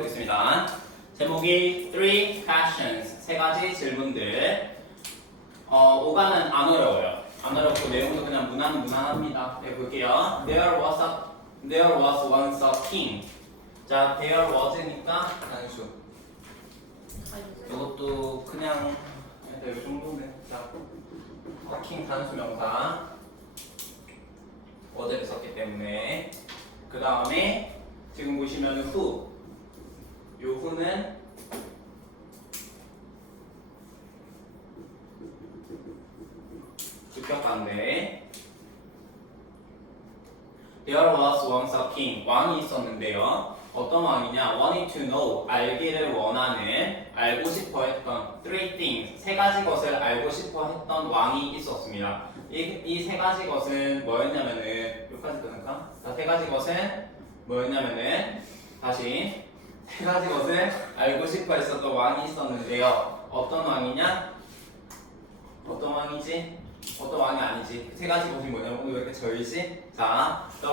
해보겠습니다. 제목이 three questions, 세 가지 질문들. 오가는 안 어려워요. 안 어렵고 내용도 그냥 무난합니다. 네, 볼게요. There was once a king. 자, there was니까 단수. 이것도 그냥 이 정도네. 자, king 단수 명사. 어제를 썼기 때문에. 그 다음에 지금 보시면 who. 요 who는 주격관데 There was once a king. 왕이 있었는데요. 어떤 왕이냐? wanted to know. 알기를 원하는, 알고 싶어 했던 three things. 세 가지 것을 알고 싶어 했던 왕이 있었습니다. 이 세 가지 것은 뭐였냐면은, 여기까지 끊을까? 자, 세 가지 것은 뭐였냐면은, 다시. 세 가지 것을 알고 싶어 했었던 왕이 있었는데요. 어떤 왕이냐? 어떤 왕이지? 어떤 왕이 아니지? 세 가지 것이 뭐냐면 오늘 왜 이렇게 저이지? 자, the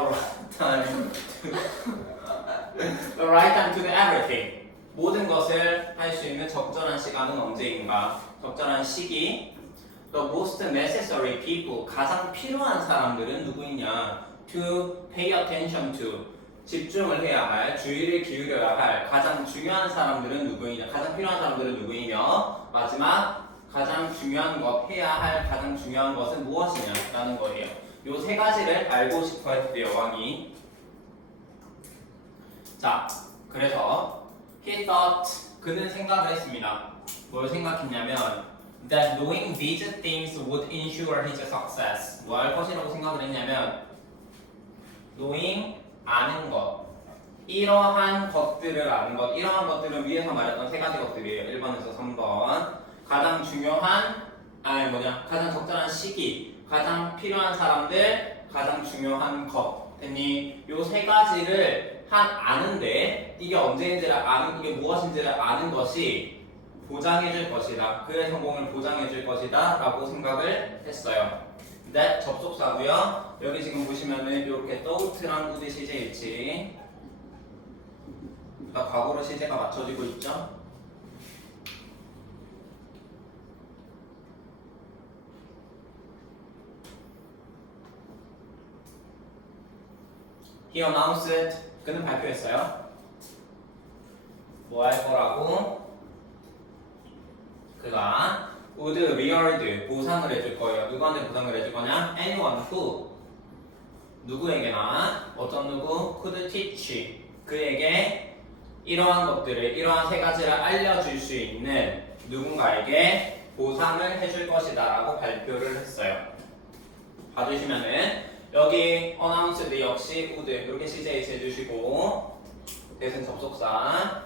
right time to do everything. 모든 것을 할 수 있는 적절한 시간은 언제인가? 적절한 시기. The most necessary people. 가장 필요한 사람들은 누구이냐? To pay attention to. 집중을 해야 할, 주의를 기울여야 할 가장 중요한 사람들은 누구이냐? 가장 필요한 사람들은 누구이며? 마지막 가장 중요한 것, 해야 할 가장 중요한 것은 무엇이냐? 라는 거예요. 요 세 가지를 알고 싶어 했대요, 왕이. 자, 그래서 he thought, 그는 생각을 했습니다. 뭘 생각했냐면 that knowing these things would ensure his success. 뭐 할 것이라고 생각을 했냐면 knowing, 아는 것, 이러한 것들을 아는 것, 이러한 것들은 위에서 말했던 세 가지 것들이에요. 1번에서 3번. 가장 중요한, 가장 적절한 시기, 가장 필요한 사람들, 가장 중요한 것. 됐니? 요 세 가지를 아는데, 이게 언제인지를 아는, 이게 무엇인지를 아는 것이 보장해줄 것이다. 그의 성공을 보장해줄 것이다. 라고 생각을 했어요. that 접속사고요. 여기 지금 보시면은 이렇게 thought랑 would 시제일치. 과거로 시제가 맞춰지고 있죠. He announced. 그는 발표했어요. 뭐 할 거라고? 그가 would reward. 보상을 해줄 거예요. 누구한테 보상을 해줄 거냐? Anyone who. 누구에게나. 어떤 누구? Could teach. 그에게 이러한 것들을, 이러한 세 가지를 알려줄 수 있는 누군가에게 보상을 해줄 것이다 라고 발표를 했어요. 봐주시면은 여기 announced 역시 would 이렇게 CJH 해주시고 대신 접속사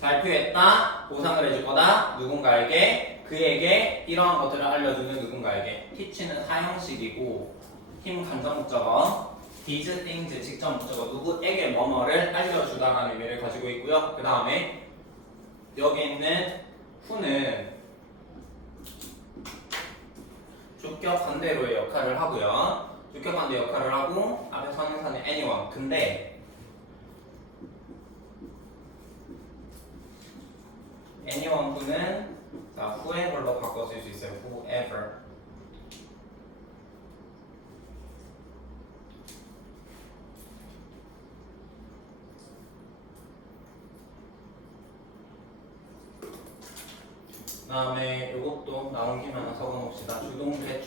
발표했다, 보상을 해줄 거다, 누군가에게, 그에게 이러한 것들을 알려주는 누군가에게. teach는 사형식이고 힘 간접 목적어, these things 직접 목적어, 누구에게 뭐뭐를 알려주다라는 의미를 가지고 있고요. 그 다음에 여기 있는 who는 주격 관대로의 역할을 하고요. 주격 관대 역할을 하고 앞에 선행사는 anyone. 근데 anyone who는 whoever로 바꿔 쓸 수 있어요. whoever. 그 다음에 이것도 나온 김에 하나 적어놓읍시다. 주동대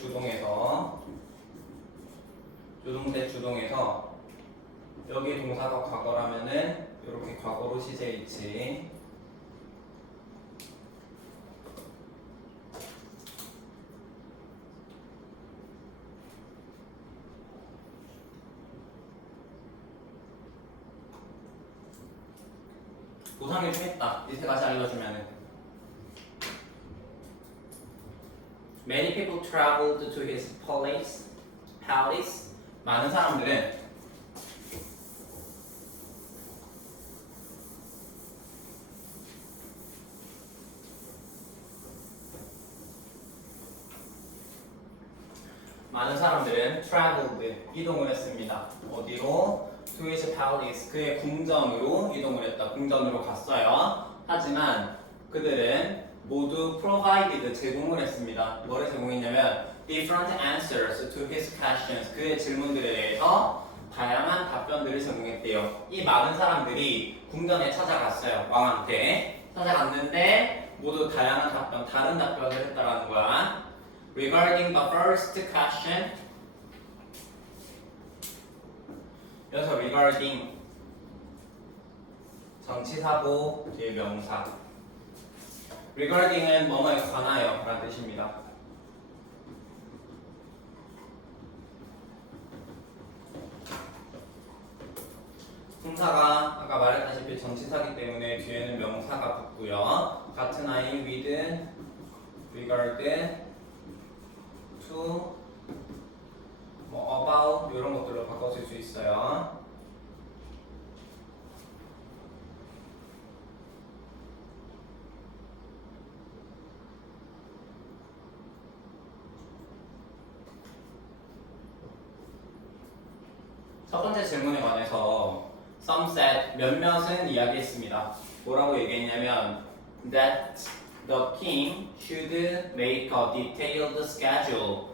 주동에서 여기 동사가 과거라면은 이렇게 과거로 시제일치. 보상을 주겠다. 이 세 가지 알려주면은 Many people traveled to his palace. 많은 사람들은 traveled 이동을 했습니다. 어디로? to his palace. 그의 궁전으로 이동을 했다. 궁전으로 갔어요. 하지만 그들은 모두 provided 제공을 했습니다. 뭐를 제공했냐면 different answers to his questions. 그의 질문들에 대해서 다양한 답변들을 제공했대요. 이 많은 사람들이 궁전에 찾아갔어요. 왕한테 찾아갔는데 모두 다양한 답변, 다른 답변을 했다라는 거야. Regarding the first question, 여기서 regarding 정치사고 뒤에 명사. regarding은 뭐뭐에 관하여 라는 뜻입니다. 품사가 아까 말했다시피 전치사기 때문에 뒤에는 명사가 붙고요. 같은 아이 with, regard, to, 뭐 about 이런 것들로 바꿔줄 수 있어요. 첫 번째 질문에 관해서 some said 몇몇은 이야기했습니다. 뭐라고 얘기했냐면 that the king should make a detailed schedule.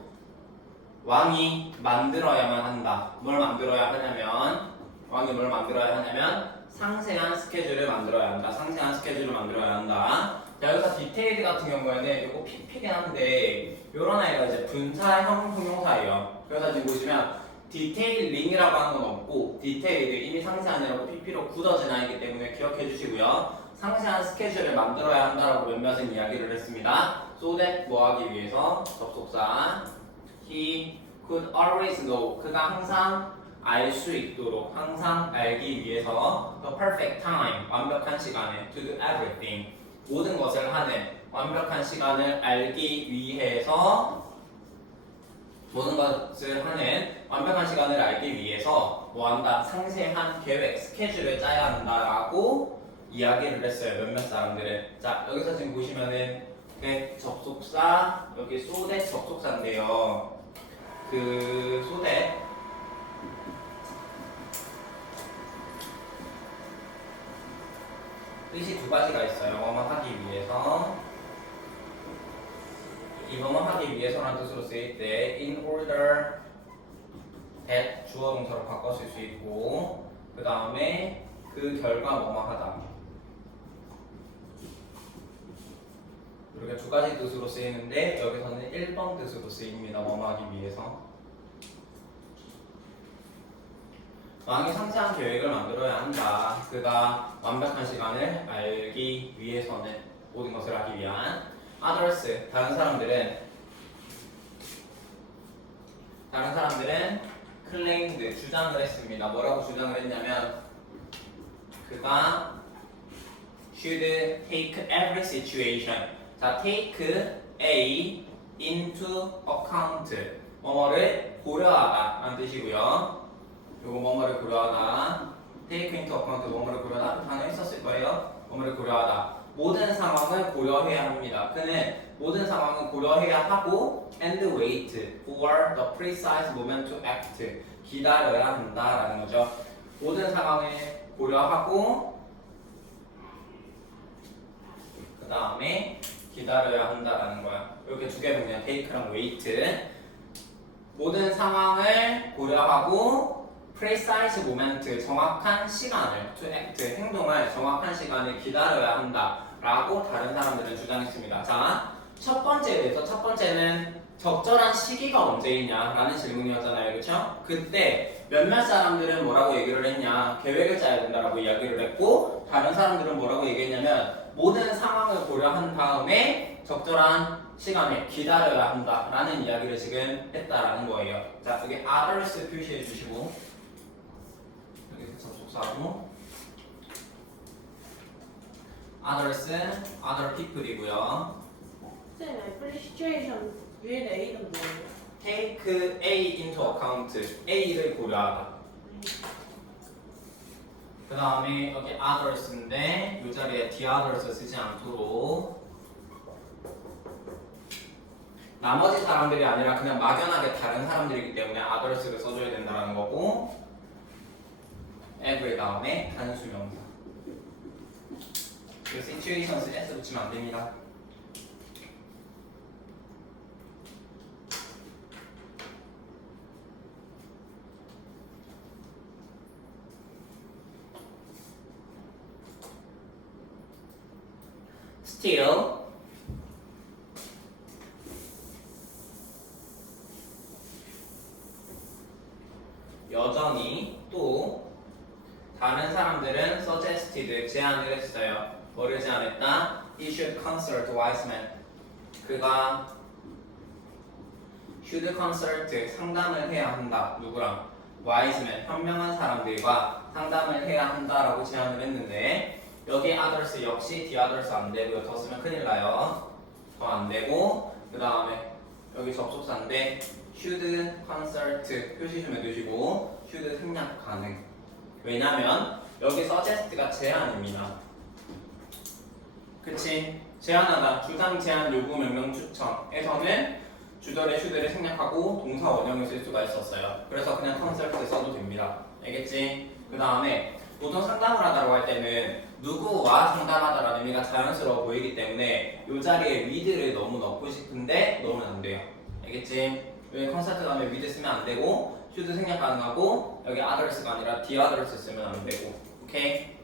왕이 만들어야만 한다. 뭘 만들어야 하냐면 왕이 뭘 만들어야 하냐면 상세한 스케줄을 만들어야 한다. 상세한 스케줄을 만들어야 한다. 자, 여기서 디테일드 같은 경우에는 이거 픽픽이긴 한데 이런 아이가 이제 분사형 형용사예요. 그래서 지금 보시면 디테일링이라고 하는 건 없고 디테일드 이미 상세한이라고 PP로 굳어진 아이기 때문에 기억해 주시고요. 상세한 스케줄을 만들어야 한다라고 몇몇은 이야기를 했습니다. so that 뭐 하기 위해서 접속사 he could always know 그가 항상 알 수 있도록 항상 알기 위해서 the perfect time 완벽한 시간에 to do everything 모든 것을 하는 완벽한 시간을 알기 위해서 모든 것을 하는 완벽한 시간을 알기 위해서 뭐 한다? 상세한 계획, 스케줄을 짜야 한다라고 이야기를 했어요. 몇몇 사람들은. 자, 여기서 지금 보시면은 접속사, 여기 소대 접속사인데요. 그 소대 뜻이 두 가지가 있어요. 뭐뭐 하기 위해서 이 뭐뭐 하기 위해서라는 뜻으로 쓰일 때 in order that 주어 동사로 바꿔 쓸 수 있고 그 다음에 그 결과 뭐뭐 하다 이렇게 두 가지 뜻으로 쓰이는데 여기서는 1번 뜻으로 쓰입니다. 뭐뭐 하기 위해서 왕이 상세한 계획을 만들어야 한다. 그가 완벽한 시간을 알기 위해서는 모든 것을 하기 위한 others 다른 사람들은 claimed 주장을 했습니다. 뭐라고 주장을 했냐면 그가 should take every situation. 자, take A into account. 뭐뭐를 고려하다 라는 뜻이고요. 요거 뭐뭐를 고려하다. take into account 뭐뭐를 고려하다. 단어 있었을 거예요. 뭐뭐를 고려하다. 모든 상황을 고려해야 합니다. 그는 모든 상황을 고려해야 하고 and wait for the precise moment to act. 기다려야 한다라는 거죠. 모든 상황을 고려하고 그 다음에 기다려야 한다라는 거야. 이렇게 두 개 보면 take랑 wait. 모든 상황을 고려하고 precise moment 정확한 시간을 to act 행동을 정확한 시간을 기다려야 한다라고 다른 사람들은 주장했습니다. 자, 첫 번째에 대해서 첫 번째는 적절한 시기가 언제이냐라는 질문이었잖아요. 그렇죠? 그때 몇몇 사람들은 뭐라고 얘기를 했냐 계획을 짜야 된다라고 이야기를 했고 다른 사람들은 뭐라고 얘기했냐면 모든 상황을 고려한 다음에 적절한 시간에 기다려야 한다라는 이야기를 지금 했다라는 거예요. 자, 여기 others 표시해 주시고 여기서 접속사고 others는 other people이고요. 쌤, 애플리 시츄에이션 위에 A는 뭐예요? take A into account A를 고려하다. 그 다음에 여기 others인데 이 자리에 the others 쓰지 않도록 나머지 사람들이 아니라 그냥 막연하게 다른 사람들이기 때문에 others를 써줘야 된다는 거고 every 다음에 단수명사. 이 situations에 s 붙이면 안 됩니다. still 여전히 또 다른 사람들은 suggested 제안을 했어요. 뭐를 제안했다? He should consult Wiseman. 그가 should consult 상담을 해야 한다. 누구랑? Wiseman 현명한 사람들과 상담을 해야 한다라고 제안을 했는데 여기 others 역시 the others 안 되고요. 더 쓰면 큰일 나요. 더 안 되고 그 다음에 여기 접속사인데 should consult 표시 좀 해두시고 should 생략 가능. 왜냐면 여기 suggest가 제안입니다. 그치? 제안하다 주장 제안 요구 명령 추천에서는 주절의 should를 생략하고 동사 원형을 쓸 수가 있었어요. 그래서 그냥 consult 써도 됩니다. 알겠지? 그 다음에 보통 상담을 하다라고 할 때는 누구와 상담하다라는 의미가 자연스러워 보이기 때문에 이 자리에 with를 너무 넣고 싶은데 넣으면 안 돼요. 알겠지? 여기 컨설트 다음에 with 쓰면 안 되고 should 생략 가능하고 여기 others가 아니라 the others 쓰면 안 되고. 오케이?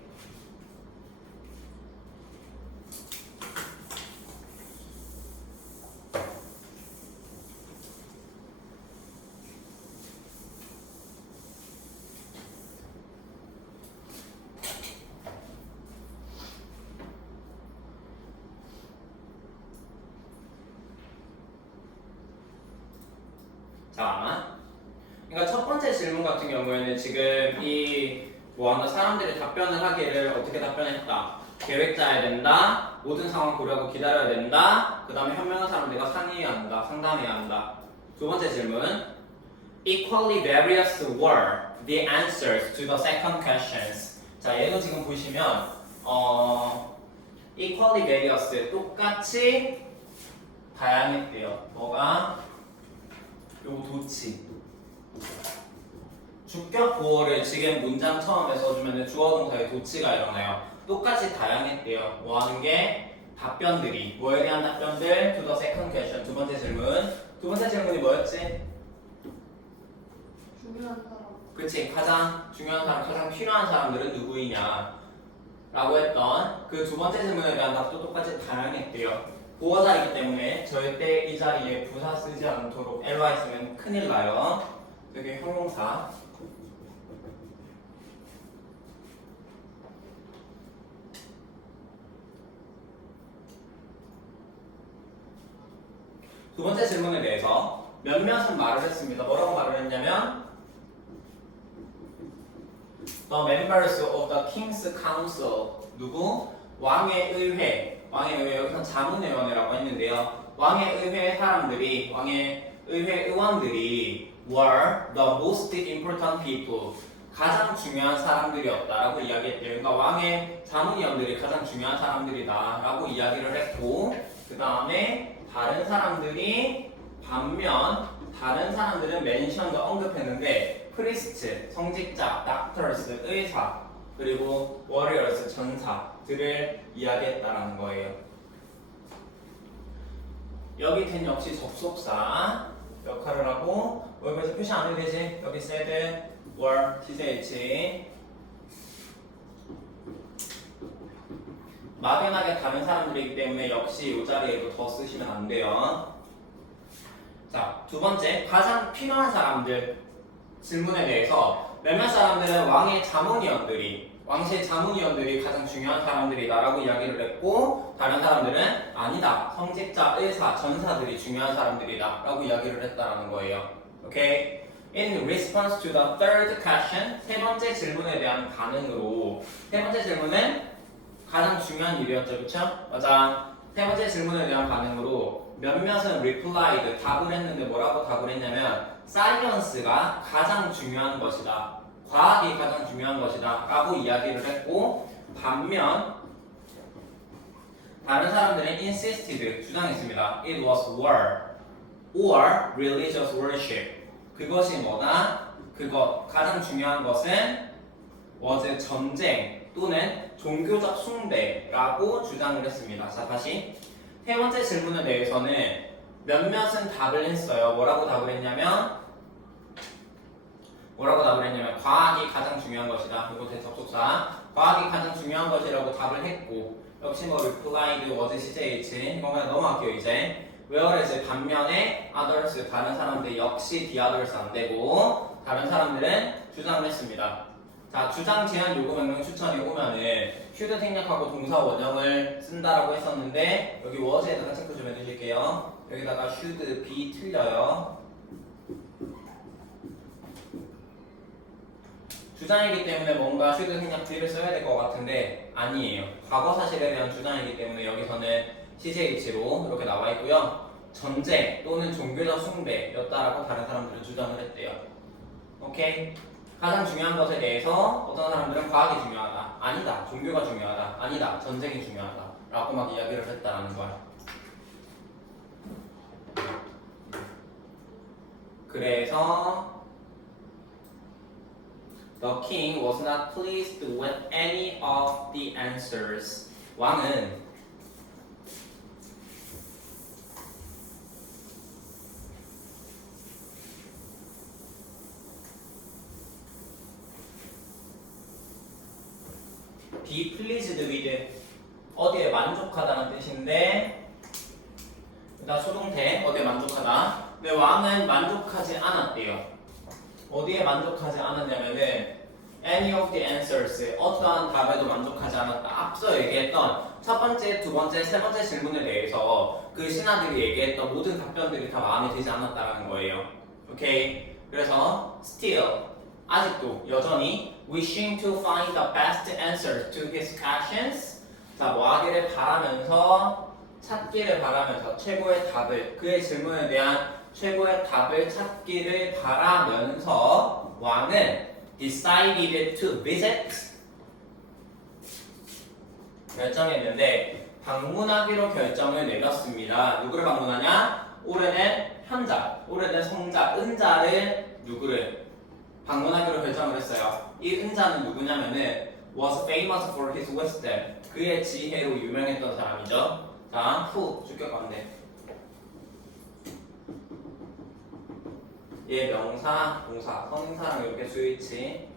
자, 그러니까 첫 번째 질문 같은 경우에는 지금 이 뭐하나 사람들이 답변을 하기를 어떻게 답변했다. 계획 짜야 된다. 모든 상황 고려하고 기다려야 된다. 그 다음에 현명한 사람들과 상의해야 한다. 상담해야 한다. 두 번째 질문. Equally various were the answers to the second questions. 자, 얘도 지금 보시면 equally various 똑같이 다양했대요. 뭐가? 요거 도치. 주격 보어를 지금 문장 처음에 써주면 주어 동사의 도치가 일어나요. 똑같이 다양했대요. 뭐 하는 게? 답변들이. 뭐에 대한 답변들? To the second question. 두 번째 질문. 두 번째 질문이 뭐였지? 중요한 사람. 그치. 가장 중요한 사람, 가장 필요한 사람들은 누구이냐? 라고 했던 그 두 번째 질문에 대한 답도 똑같이 다양했대요. 보어자이기 때문에 절대 이 자리에 부사 쓰지 않도록 ly 쓰면 큰일 나요. 여기 형용사. 두 번째 질문에 대해서 몇몇은 말을 했습니다. 뭐라고 말을 했냐면 The members of the King's Council 누구? 왕의 의회. 왕의 의회 여기서 자문위원회라고 했는데요. 왕의 의회 사람들이 왕의 의회 의원들이 were the most important people 가장 중요한 사람들이었다라고 이야기했대요. 그러니까 왕의 자문위원들이 가장 중요한 사람들이다라고 이야기를 했고 그 다음에 다른 사람들이 반면 다른 사람들은 mentioned 언급했는데 priest 성직자, doctors 의사 그리고 warriors 전사들을 이야기했다라는 거예요. 여기 된 역시 접속사 역할을 하고 여기서 표시 안 해도 되지? 여기 said, were, th 막연하게 다른 사람들이기 때문에 역시 이 자리에도 더 쓰시면 안 돼요. 자, 두 번째 가장 필요한 사람들 질문에 대해서 몇몇 사람들은 왕의 자문위원들이 왕실 자문위원들이 가장 중요한 사람들이다라고 이야기를 했고 다른 사람들은 아니다 성직자, 의사, 전사들이 중요한 사람들이다라고 이야기를 했다라는 거예요. 오케이? In response to the third question 세 번째 질문에 대한 반응으로 세 번째 질문은 가장 중요한 일이었죠, 그렇죠? 맞아. 세 번째 질문에 대한 반응으로 몇몇은 replied 답을 했는데 뭐라고 답을 했냐면 science가 가장 중요한 것이다. 과학이 가장 중요한 것이다 라고 이야기를 했고 반면 다른 사람들은 insisted 주장했습니다. It was war or religious worship 그것이 뭐다? 그것 가장 중요한 것은 was 전쟁 또는 종교적 숭배라고 주장을 했습니다. 자, 다시 세 번째 질문에 대해서는 몇몇은 답을 했어요. 뭐라고 답을 했냐면 과학이 가장 중요한 것이다. 그리고 대접속사 과학이 가장 중요한 것이라고 답을 했고, 역시 뭐 replied was CJH 이거 그냥 넘어갈게요. 이제 whereas 반면에 others 다른 사람들 역시 the others 안 되고 다른 사람들은 주장을 했습니다. 자, 주장 제한 요구 명령 추천이 오면은 should 생략하고 동사 원형을 쓴다라고 했었는데 여기 was에다가 체크 좀 해주실게요. 여기다가 should be 틀려요. 주장이기 때문에 뭔가 should 생략 be를 써야 될 것 같은데 아니에요. 과거 사실에 대한 주장이기 때문에 여기서는 CJH로 이렇게 나와 있고요. 전쟁 또는 종교적 숭배였다라고 다른 사람들은 주장을 했대요. 오케이? 가장 중요한 것에 대해서 어떤 사람들은 과학이 중요하다, 아니다, 종교가 중요하다, 아니다, 전쟁이 중요하다 라고 막 이야기를 했다라는 거야. 그래서 The king was not pleased with any of the answers. 왕은 be pleased with 어디에 만족하다는 뜻인데, 일단 수동태 어디에 만족하다. 근데 왕은 만족하지 않았대요. 어디에 만족하지 않았냐면은 any of the answers 어떠한 답에도 만족하지 않았다. 앞서 얘기했던 첫 번째, 두 번째, 세 번째 질문에 대해서 그 신하들이 얘기했던 모든 답변들이 다 마음에 들지 않았다는 거예요. 오케이. 그래서 still 아직도 여전히 wishing to find the best answer to his questions. 자, 뭐 하기를 바라면서, 찾기를 바라면서 최고의 답을, 그의 질문에 대한 최고의 답을 찾기를 바라면서 왕은 decided to visit 결정했는데 방문하기로 결정을 내렸습니다. 누구를 방문하냐? 오래된 현자, 오래된 성자, 은자를 누구를 방문하기로 결정을 했어요. 이 은자는 누구냐면은 was famous for his wisdom. 그의 지혜로 유명했던 사람이죠. 자, who 주격 가운데 얘 명사, 동사, 선행사랑 이렇게 스위치.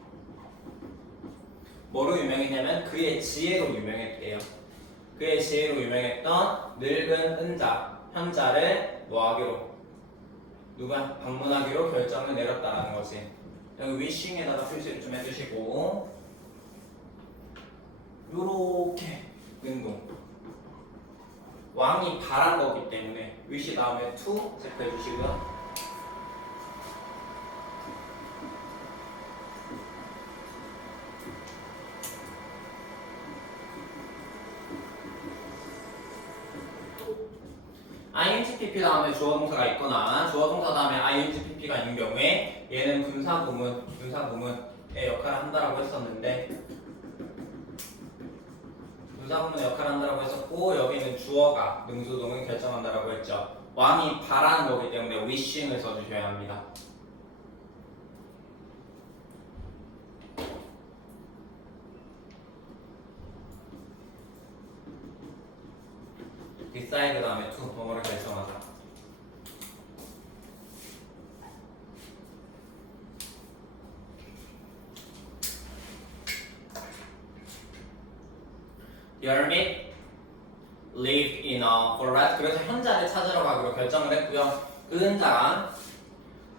뭐로 유명했냐면 그의 지혜로 유명했대요. 그의 지혜로 유명했던 늙은 은자, 현자를 뭐하기로? 누가 방문하기로 결정을 내렸다라는 거지. 여기 wishing에다가 표시를 좀 해주시고 요렇게 능동 왕이 바란 거기 때문에 wish 다음에 to 체크해 주시고요. INGPP 다음에 주어 동사가 있거나 주어 동사 다음에 INGPP가 있는 경우에 얘는 분사 구문의 역할을 한다라고 했었는데 분사 구문의 역할을 한다라고 했었고 여기는 주어가 능수동을 결정한다라고 했죠. 왕이 바라는 거기 때문에 wishing을 써주셔야 합니다. decide 다음에 to 뭐를 결정하다. The hermit lived in a forest. 그래서 현자를 찾으러 가기로 결정을 했고요. 그 은자가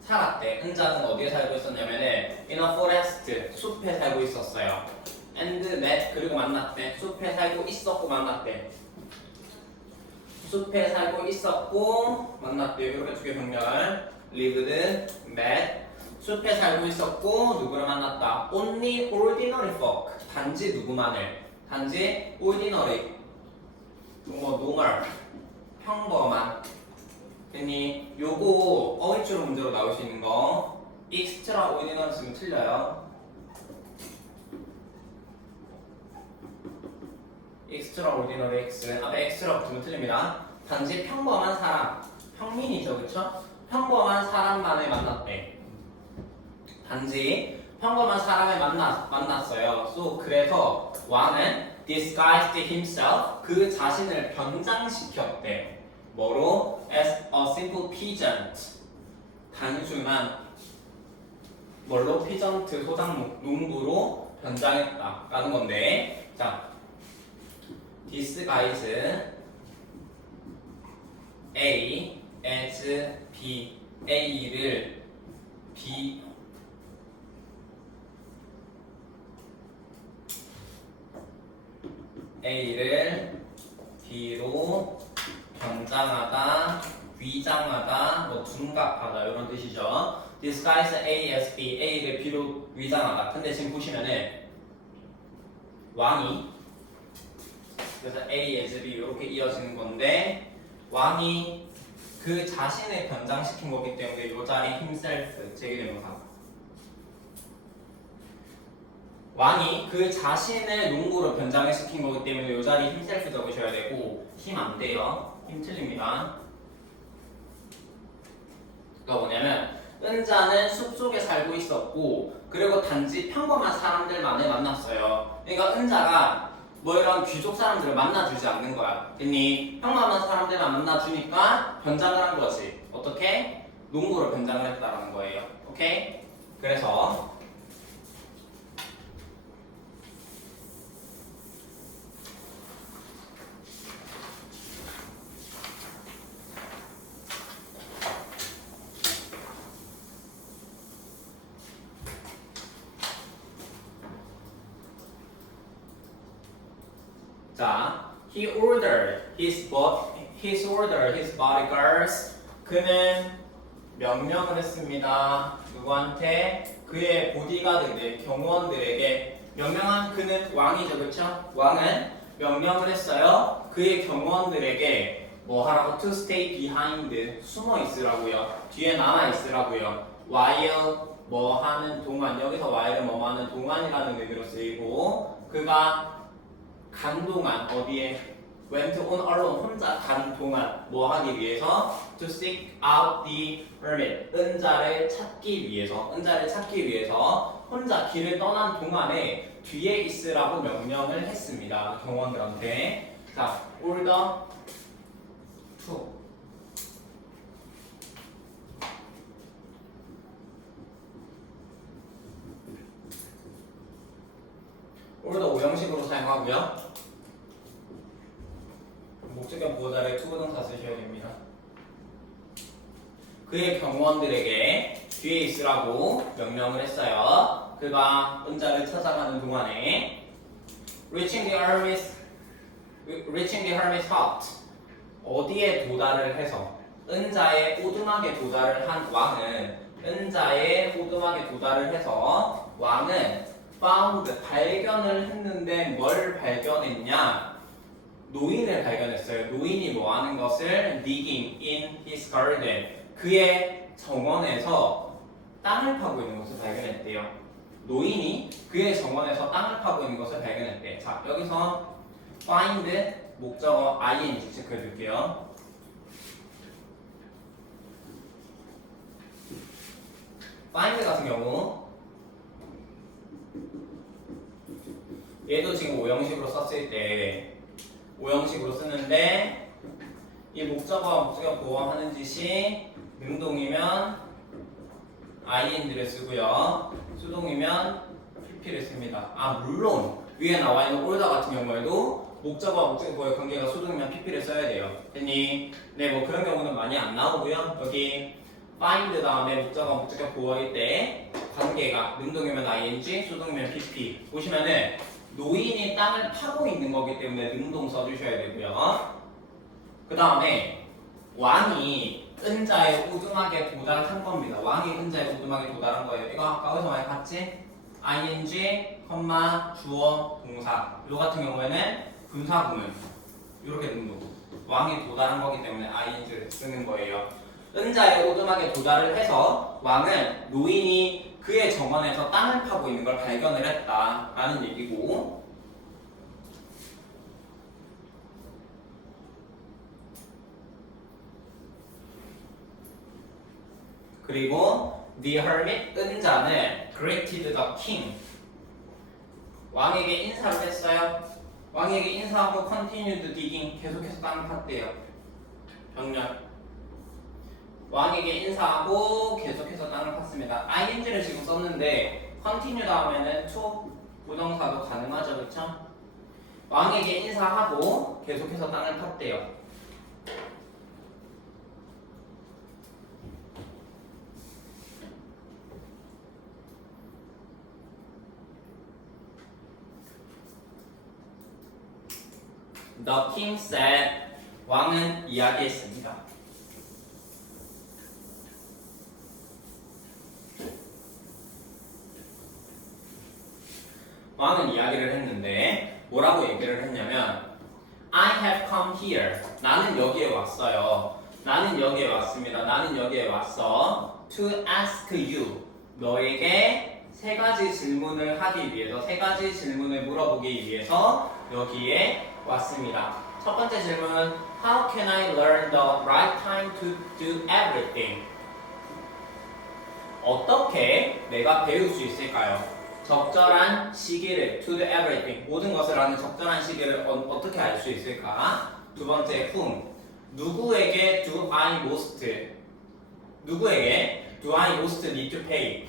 살았대. 은자는 어디에 살고 있었냐면은 in a forest, 숲에 살고 있었어요. And met, 그리고 만났대. 숲에 살고 있었고 만났대. 숲에 살고 있었고 만났대. 이렇게 두 개 병렬. lived, met. 숲에 살고 있었고 누구를 만났다. Only ordinary folk. 단지 누구만을. 단지 ordinary. normal. 평범한. 괜히 요거 어휘추로 문제로 나올 수 있는 거 extraordinary 쓰면 틀려요. extraordinary x 앞에 extra 붙으면 틀립니다. 단지 평범한 사람, 평민이죠, 그렇죠? 평범한 사람만을 만났대. 단지 평범한 사람을 만났어요. So 그래서 왕은 disguised himself 그 자신을 변장시켰대. 뭐로? As a simple peasant 단순한 뭘로? 피전트 소장 농부로 변장했다라는 건데 자 disguise A as B A를 B A를 B로 변장하다, 위장하다, 뭐 둔갑하다 이런 뜻이죠. disguise A as B, A를 B로 위장하다. 근데 지금 보시면은 왕이 그래서 A as B 이렇게 이어지는 건데 왕이 그 자신을 변장시킨 거기 때문에 이 자리 himself 제기대명사 왕이 그 자신을 농구로 변장을 시킨 거기 때문에 이 자리 himself 적으셔야 되고 힘 안 돼요. 힘 틀립니다. 그러니까 뭐냐면 은자는 숲속에 살고 있었고 그리고 단지 평범한 사람들만을 만났어요. 그러니까 은자가 뭐 이런 귀족 사람들을 만나주지 않는 거야. 괜히 평범한 사람들만 만나주니까 변장을 한 거지. 어떻게? 농구로 변장을 했다라는 거예요. 오케이? 그래서 자, he ordered his bodyguards. 그는 명령을 했습니다. 누구한테? 그의 보디가드들, 경호원들에게 명령한 그는 왕이죠, 그렇죠? 왕은 명령을 했어요. 그의 경호원들에게 뭐 하라고? To stay behind, 숨어 있으라고요. 뒤에 남아 있으라고요. While 뭐 하는 동안, 여기서 while은 뭐 하는 동안이라는 의미로 쓰이고 그가 간 동안 어디에 went on alone 혼자 간 동안 뭐 하기 위해서 to seek out the hermit 은자를 찾기 위해서 혼자 길을 떠난 동안에 뒤에 있으라고 명령을 했습니다. 경호원들한테. 자, order to order 5형식으로 사용하고요. 목적격 보호자를 투부동사 쓰셔야 됩니다. 그의 경호원들에게 뒤에 있으라고 명령을 했어요. 그가 은자를 찾아가는 동안에 reaching the hermit's hut 어디에 도달을 해서 은자의 오두막에 도달을 한 왕은 found 발견을 했는데 뭘 발견했냐? 노인을 발견했어요. 노인이 뭐 하는 것을 digging in his garden 그의 정원에서 땅을 파고 있는 것을 발견했대요. 노인이 그의 정원에서 땅을 파고 있는 것을 발견했대. 자, 여기서 find 목적어 ing 체크해 줄게요. find 같은 경우 얘도 지금 5형식으로 썼을 때 5형식으로 쓰는데 이 목적어와 목적어 보호하는 짓이 능동이면 ing를 쓰고요. 수동이면 pp를 씁니다. 아 물론 위에 나와 있는 order 같은 경우에도 목적어와 목적어 보호의 관계가 수동이면 pp를 써야 돼요. 됐니? 네, 뭐 그런 경우는 많이 안 나오고요. 여기 find 다음에 목적어 목적어 보호일 때 관계가 능동이면 ing, 수동이면 pp 보시면은 노인이 땅을 파고 있는 거기 때문에 능동 써주셔야 되고요. 그 다음에 왕이 은자의 오두막에 도달한 겁니다. 왕이 은자의 오두막에 도달한 거예요. 이거 아까 어디서 많이 봤지? ing, 주어, 동사. 이거 같은 경우에는 분사구문. 이렇게 능동. 왕이 도달한 거기 때문에 ing를 쓰는 거예요. 은자의 오두막에 도달을 해서 왕은 노인이 그의 정원에서 땅을 파고 있는 걸 발견을 했다라는 얘기고 그리고 the hermit 은자는 greeted the king. 왕에게 인사를 했어요. 왕에게 인사하고 continued digging. 계속해서 땅을 팠대요. 병렬. 왕에게 인사하고 계속해서 땅을 팠습니다. ing를 지금 썼는데 continue 다음에는 to 부동사도 가능하죠, 그렇죠? 왕에게 인사하고 계속해서 땅을 팠대요. The king said, 왕은 이야기했습니다. 왕은 이야기를 했는데 뭐라고 얘기를 했냐면 I have come here. 나는 여기에 왔어요. 나는 여기에 왔습니다. 나는 여기에 왔어. To ask you. 너에게 세 가지 질문을 하기 위해서, 세 가지 질문을 물어보기 위해서 여기에 왔습니다. 첫 번째 질문은 How can I learn the right time to do everything? 어떻게 내가 배울 수 있을까요? 적절한 시기를 to do everything. 모든 것을 하는 적절한 시기를 어떻게 알 수 있을까? 두 번째 whom. 누구에게 do I most? 누구에게 do I most need to pay?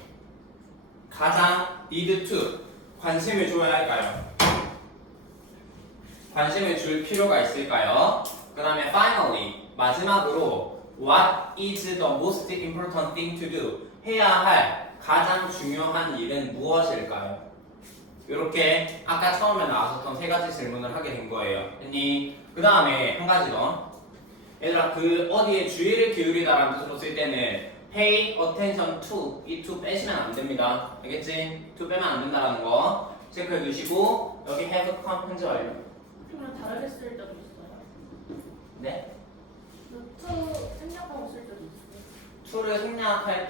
가장 need to 관심을 줘야 할까요? 관심을 줄 필요가 있을까요? 그 다음에 finally 마지막으로 what is the most important thing to do? 해야 할 가장 중요한 일은 무엇일까요? 이렇게 아까 처음에 나왔었던 세 가지 질문을 하게 된 거예요. 그 다음에 한 가지 더. 얘들아 그 어디에 주의를 기울이다라는 뜻으로 쓸 때는 pay attention to 이 to 빼시면 안 됩니다. 알겠지? to 빼면 안 된다라는 거 체크해 두시고 여기 have come 현재 완료. 그러면 다르게 쓸 때도 있어요. 네? 루트 생략하고 쓸 때도 있어요. to를 생략할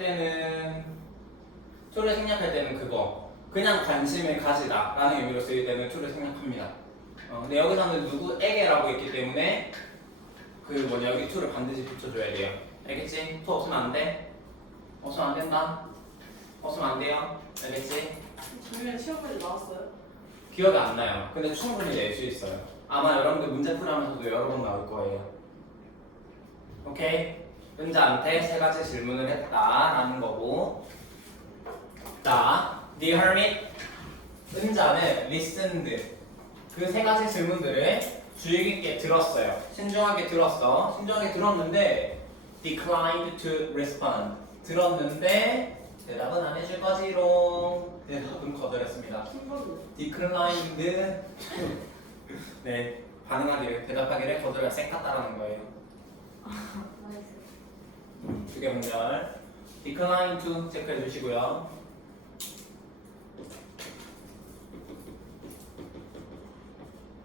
때는 그거 그냥 관심을 가지다라는 의미로 쓰일 때는 to를 생략합니다. 근데 여기서는 누구에게라고 했기 때문에 여기 to를 반드시 붙여줘야 돼요. 알겠지? to 없으면 안 돼? 없으면 안 된다? 없으면 안 돼요? 알겠지? 작년에 시험까지 나왔어요? 기억이 안 나요. 근데 충분히 낼 수 있어요. 아마 여러분들 문제 풀이하면서도 여러 번 나올 거예요. 오케이? 은자한테 세 가지 질문을 했다라는 거고. 자, the hermit. 은자는 listened. 그 세 가지 질문들을 주의 깊게 들었어요. 신중하게 들었어. 신중하게 들었는데 declined to respond. 들었는데 대답은 안 해줄 거지롱. 대답은 거절했습니다. 킹버드. declined 네 반응하기를 대답하기를 거절을 쌩깠다라는 거예요. 두 개 분별 decline to 체크해 주시고요.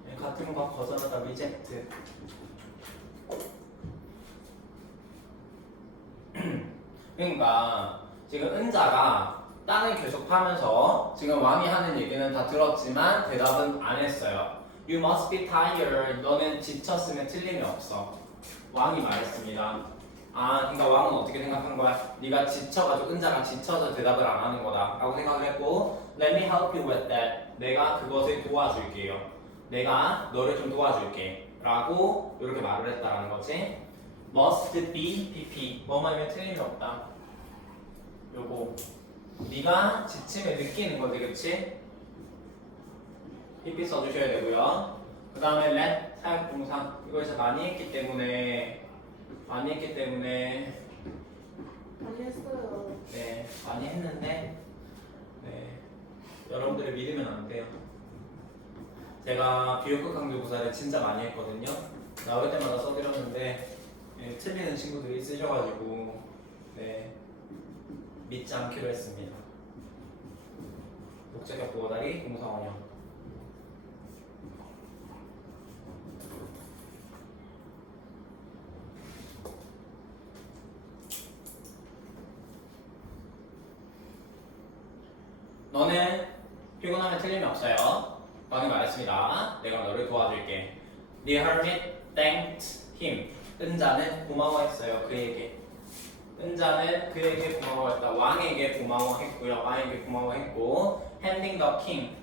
네, 같은 거 거절하다 reject. 그러니까 지금 은자가 땅을 계속 파면서 지금 왕이 하는 얘기는 다 들었지만 대답은 안 했어요. You must be tired. 너는 지쳤으면 틀림이 없어. 왕이 말했습니다. 그러니까 왕은 어떻게 생각한 거야? 네가 지쳐가지고 은자가 지쳐서 대답을 안 하는 거다 라고 생각을 했고 Let me help you with that. 내가 그것을 도와줄게요. 내가 너를 좀 도와줄게 라고 이렇게 말을 했다라는 거지. Must be PP. 뭐뭐면 틀림이 없다. 요거 네가 지침을 느끼는 거지, 그치? PP 써주셔야 되고요. 그 다음에 let 사역 동사 이거 이제 많이 했기 때문에 많이 했어요. 네 많이 했는데 네 여러분들을 믿으면 안 돼요. 제가 비교급 강조부사를 진짜 많이 했거든요. 나올 때마다 써드렸는데 네, 틀리는 친구들이 있으셔가지고 네 믿지 않기로 했습니다. 목적격 보호다리 공사원형. 너는 피곤하면 틀림이 없어요. 왕이 말했습니다. 내가 너를 도와줄게. The hermit thanked him. 은자는 고마워했어요. 그에게. 은자는 그에게 고마워했다. 왕에게 고마워했고요. 왕에게 고마워했고 handing the king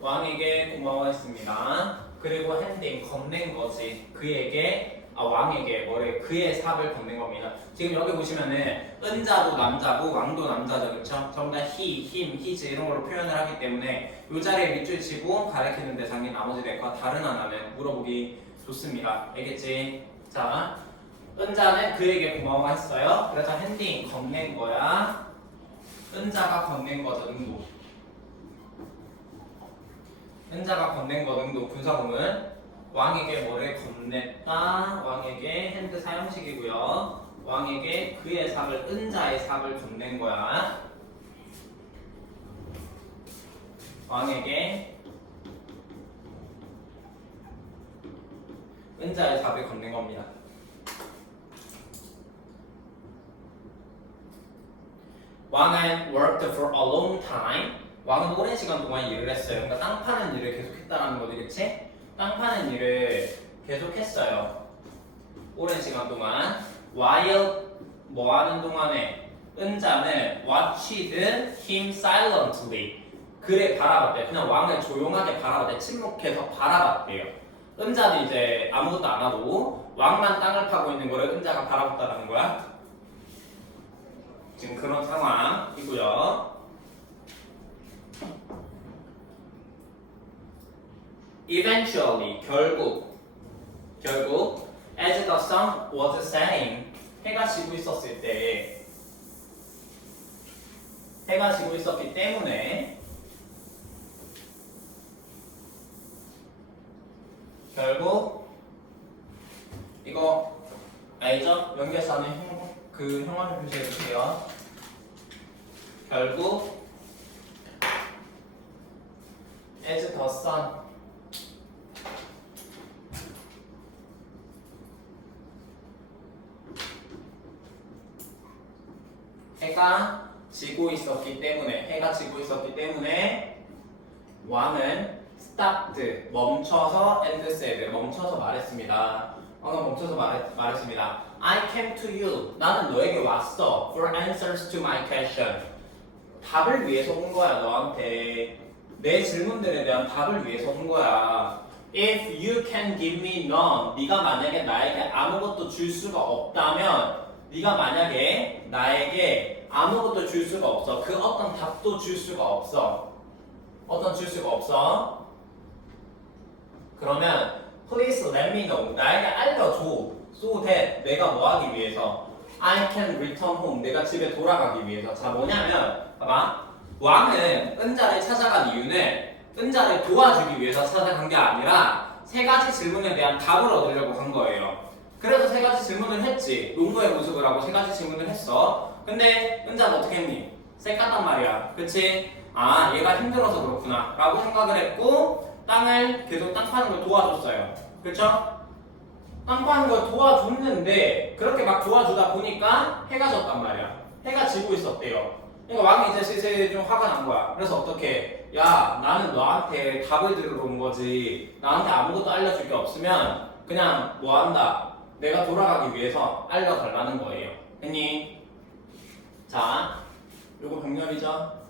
왕에게 고마워했습니다. 그리고 handing 건넨 거지. 그에게 왕에게 그의 삽을 건넨 겁니다. 지금 여기 보시면은 은자도 남자고 왕도 남자죠, 그렇죠? 전부 다 he, him, his 이런 걸로 표현을 하기 때문에 이 자리에 밑줄 치고 가리키는 대상이 나머지 넷과 다른 하나는 물어보기 좋습니다. 알겠지? 자, 은자는 그에게 고마워했어요. 그래서 handing 건넨 거야. 은자가 건넨 거죠, 능도. 은자가 건넨 거 능도 분사구문. 왕에게 뭐를 건넸다. 왕에게 핸드 사용식이고요. 왕에게 그의 삽을 은자의 삽을 건넨 거야. 왕에게 은자의 삽을 건넨 겁니다. 왕은 worked for a long time. 왕은 오랜 시간 동안 일을 했어요. 그러니까 땅 파는 일을 계속했다라는 거겠지? 땅 파는 일을 계속했어요. 오랜 시간 동안. while 뭐 하는 동안에 은자는 watched him silently 그를 바라봤대요. 그냥 왕을 조용하게 바라봤대요. 침묵해서 바라봤대요. 은자는 이제 아무것도 안 하고 왕만 땅을 파고 있는 거를 은자가 바라봤다는 거야. 지금 그런 상황이고요. Eventually, 결국 as the sun was setting 해가 지고 있었을 때 해가 지고 있었기 때문에 결국 이거 알죠? 연결사 안에 그 형광 표시해 주세요. 결국 as the sun 해가 지고 있었기 때문에 왕은 stopped 멈춰서 and said 멈춰서 말했습니다. 왕은 멈춰서 말했습니다. I came to you 나는 너에게 왔어 for answers to my question 답을 위해서 온 거야 너한테 내 질문들에 대한 답을 위해서 온 거야. If you can give me none 네가 만약에 나에게 아무것도 줄 수가 없다면 네가 만약에 나에게 아무것도 줄 수가 없어. 그 어떤 답도 줄 수가 없어. 그러면 please let me know. 나에게 알려줘. So that 내가 뭐 하기 위해서 I can return home. 내가 집에 돌아가기 위해서. 자 뭐냐면 봐봐. 왕은 은자를 찾아간 이유는 은자를 도와주기 위해서 찾아간 게 아니라 세 가지 질문에 대한 답을 얻으려고 간 거예요. 그래서 세 가지 질문을 했지. 농부의 모습을 하고 세 가지 질문을 했어. 근데 은자는 어떻게 했니? 쎄 깠단 말이야. 그치? 아 얘가 힘들어서 그렇구나 라고 생각을 했고 땅을 계속 땅 파는 걸 도와줬어요. 그쵸? 땅 파는 걸 도와줬는데 그렇게 막 도와주다 보니까 해가 졌단 말이야. 해가 지고 있었대요. 그러니까 왕이 이제 슬슬 좀 화가 난 거야. 그래서 어떻게 야 나는 너한테 답을 들으러 온 거지 나한테 아무것도 알려줄 게 없으면 그냥 뭐 한다 내가 돌아가기 위해서 알려달라는 거예요. 했니? 자, 요거 병렬이죠?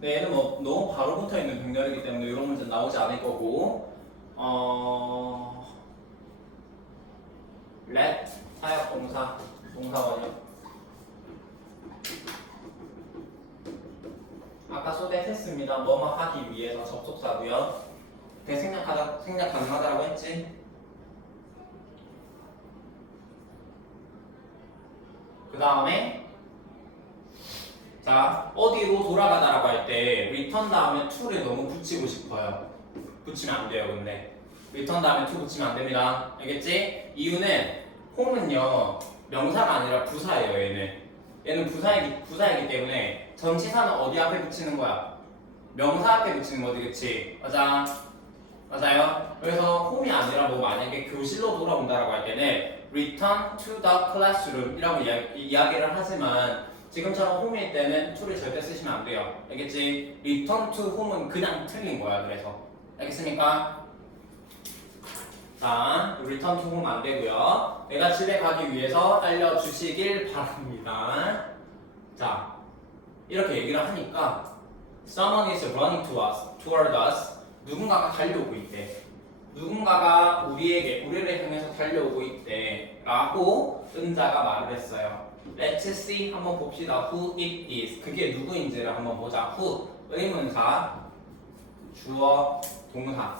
네, 얘는 뭐 너무 바로 붙어있는 병렬이기 때문에 이런 문제 나오지 않을 거고 let 사역 동사원이요. 아까 소댓 했습니다. 뭐뭐 하기 위해서 접속사고요. 생략 가능하다라고 했지? 그 다음에 자 어디로 돌아가다라고 할 때 return 다음에 to를 너무 붙이고 싶어요. 붙이면 안 돼요. 근데 return 다음에 to 붙이면 안 됩니다. 알겠지? 이유는 home은요 명사가 아니라 부사예요. 얘는 부사이기 때문에 전치사는 어디 앞에 붙이는 거야? 명사 앞에 붙이는 거지, 그치? 맞아요. 그래서 home이 아니라 뭐 만약에 교실로 돌아온다라고 할 때는 return to the classroom 이라고 이야기를 하지만 지금처럼 home일 때는 to를 절대 쓰시면 안 돼요. 알겠지? return to home은 그냥 틀린 거야. 그래서 알겠습니까? 자, 리턴 투홈 안 되고요. 내가 집에 가기 위해서 알려주시길 바랍니다. 자, 이렇게 얘기를 하니까 Someone is running toward us. 누군가가 달려오고 있대. 누군가가 우리를 향해서 달려오고 있대. 라고 은자가 말을 했어요. Let's see. 한번 봅시다. Who it is. 그게 누구인지를 한번 보자. Who. 의문사. 주어. 동사.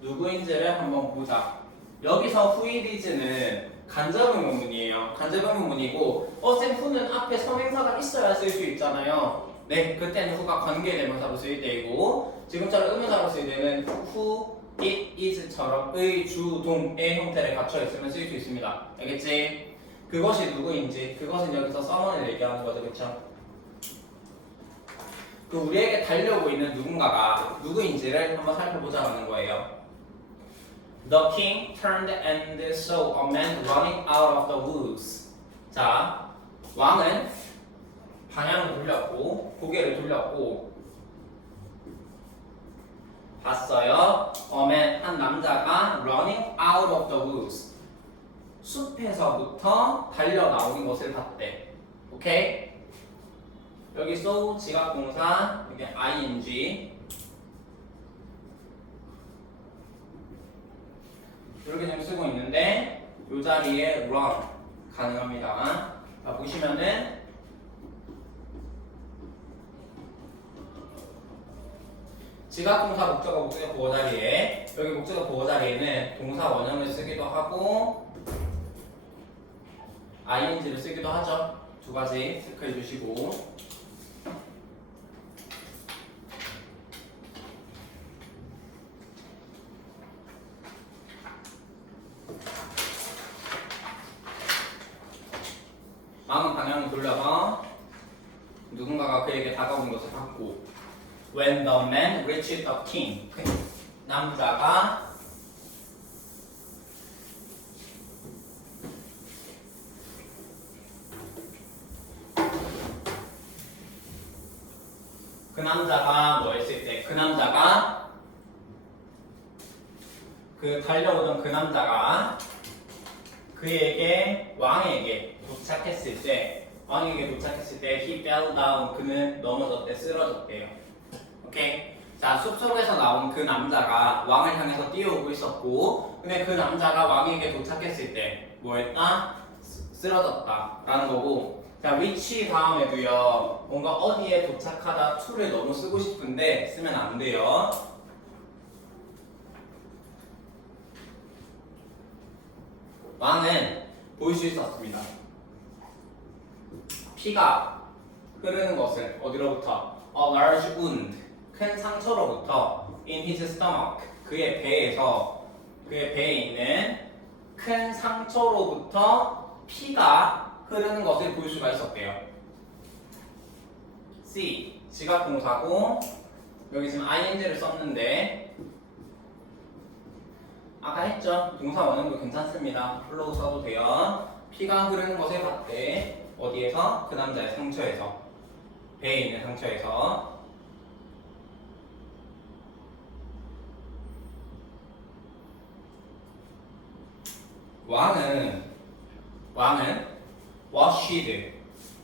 누구인지를 한번 보자. 여기서 who it is는 간접의문문이에요. 간접의문문이고 쌤 who는 앞에 선행사가 있어야 쓸 수 있잖아요. 네, 그때는 who가 관계대명사로 쓰일 때이고 지금처럼 의문사로 쓰일 때는 who it is처럼 의, 주, 동의 형태를 갖춰 있으면 쓸 수 있습니다. 알겠지? 그것이 누구인지 그것은 여기서 someone을 얘기하는 거죠. 그쵸? 그 우리에게 달려오고 있는 누군가가 누구인지를 한번 살펴보자는 거예요. The king turned and saw a man running out of the woods. 자, 왕은 방향을 돌렸고 고개를 돌렸고 봤어요. A man, 한 남자가 running out of the woods. 숲에서부터 달려 나오는 것을 봤대. 오케이? 여기 so 지각동사, 여기 ing. 이렇게 좀 쓰고 있는데 이 자리에 run 가능합니다. 자, 보시면은 지각동사 목적어 보호 자리에 여기 목적어 보호 자리에는 동사 원형을 쓰기도 하고 ing를 쓰기도 하죠. 두 가지 체크해 주시고 왕은 방향을 돌려서 누군가가 그에게 다가오는 것을 봤고 When the man reached the king 남자가 뭐 했을 때 그 남자가 그 달려오던 그 남자가 그에게 왕에게 도착했을 때 he fell down 그는 넘어졌대 쓰러졌대요. 오케이. 자, 숲속에서 나온 그 남자가 왕을 향해서 뛰어오고 있었고 근데 그 남자가 왕에게 도착했을 때 뭐했다? 쓰러졌다 라는 거고 자, which 다음에도요 뭔가 어디에 도착하다 to를 너무 쓰고 싶은데 쓰면 안 돼요. 왕은 볼 수 있었습니다. 피가 흐르는 것을 어디로부터? A large wound, 큰 상처로부터 in his stomach, 그의 배에 있는 큰 상처로부터 피가 흐르는 것을 볼 수가 있었대요. C, 지각동사고 여기 지금 ing를 썼는데 아까 했죠? 동사 원형도 괜찮습니다. 플로우 써도 돼요. 피가 흐르는 것을 봤대. 어디에서? 그 남자의 상처에서. 배에 있는 상처에서. 왕은 washed.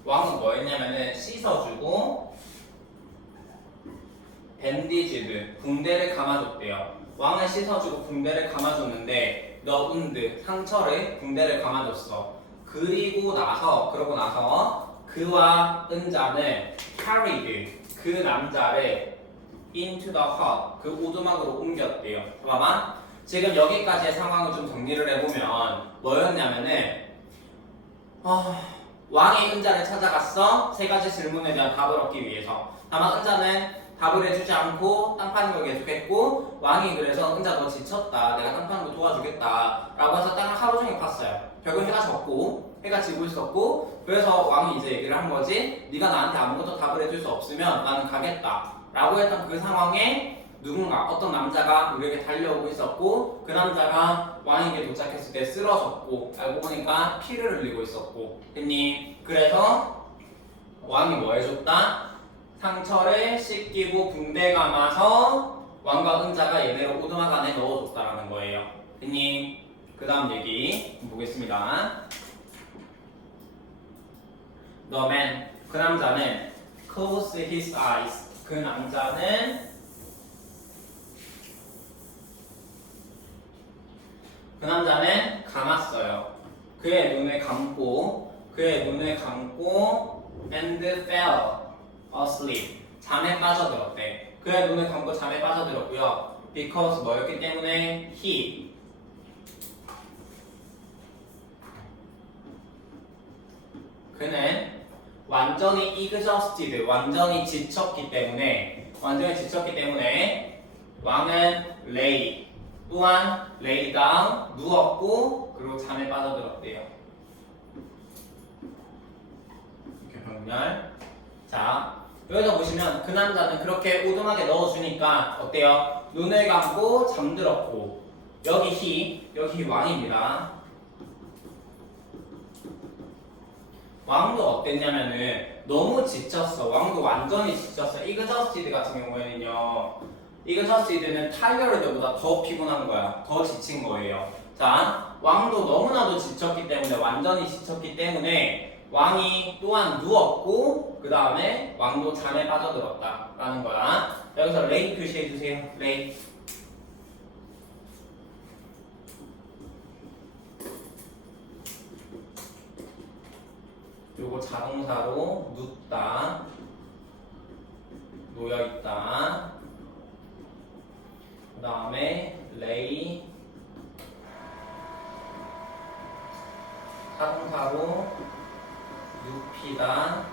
왕은 뭐였냐면은 씻어주고 bandaged, 붕대를 감아줬대요. 왕을 씻어주고 붕대를 감아줬는데 the wound, 상처를 붕대를 감아줬어. 그러고 나서 그와 은자는 carried, 그 남자를 into the hut, 그 오두막으로 옮겼대요. 잠깐만. 지금 여기까지의 상황을 좀 정리를 해보면 뭐였냐면은 왕이 은자를 찾아갔어. 세 가지 질문에 대한 답을 얻기 위해서. 다만 은자는 답을 해주지 않고 땅 파는 걸 계속했고 왕이 그래서 은자 너 지쳤다. 내가 땅 파는 거 도와주겠다. 라고 해서 땅을 하루 종일 팠어요. 벽은 해가 졌고 해가 지고 있었고 그래서 왕이 이제 얘기를 한 거지. 네가 나한테 아무것도 답을 해줄 수 없으면 나는 가겠다. 라고 했던 그 상황에 어떤 남자가 우리에게 달려오고 있었고 그 남자가 왕에게 도착했을 때 쓰러졌고 알고 보니까 피를 흘리고 있었고 했니? 그래서 왕이 뭐 해줬다? 상처를 씻기고 붕대 감아서 왕과 은자가 얘네를 오두막 안에 넣어줬다라는 거예요. 됐니? 그 다음 얘기 보겠습니다. The man, 그 남자는 closed his eyes, 그 남자는 감았어요. 그의 눈을 감고 and fell asleep, 잠에 빠져들었대. 그의 눈을 감고 잠에 빠져들었고요. because 뭐였기 때문에 그는 완전히 exhausted, 완전히 지쳤기 때문에 왕은 또한 lay down, 누웠고 그리고 잠에 빠져들었대요. 이렇게 병렬. 자, 여기서 보시면 그 남자는 그렇게 오동하게 넣어주니까 어때요? 눈을 감고 잠들었고 여기 왕입니다. 왕도 어땠냐면은 너무 지쳤어. 왕도 완전히 지쳤어. exhausted 같은 경우에는요. exhausted는 tired보다 더 피곤한 거야. 더 지친 거예요. 자, 왕도 너무나도 지쳤기 때문에 완전히 지쳤기 때문에 왕이 또한 누웠고 그 다음에 왕도 잠에 빠져들었다라는 거야. 여기서 lay 표시해 주세요. lay. 요거 자동사로 눕다, 놓여있다. 그 다음에 lay 자동사로 눕히다,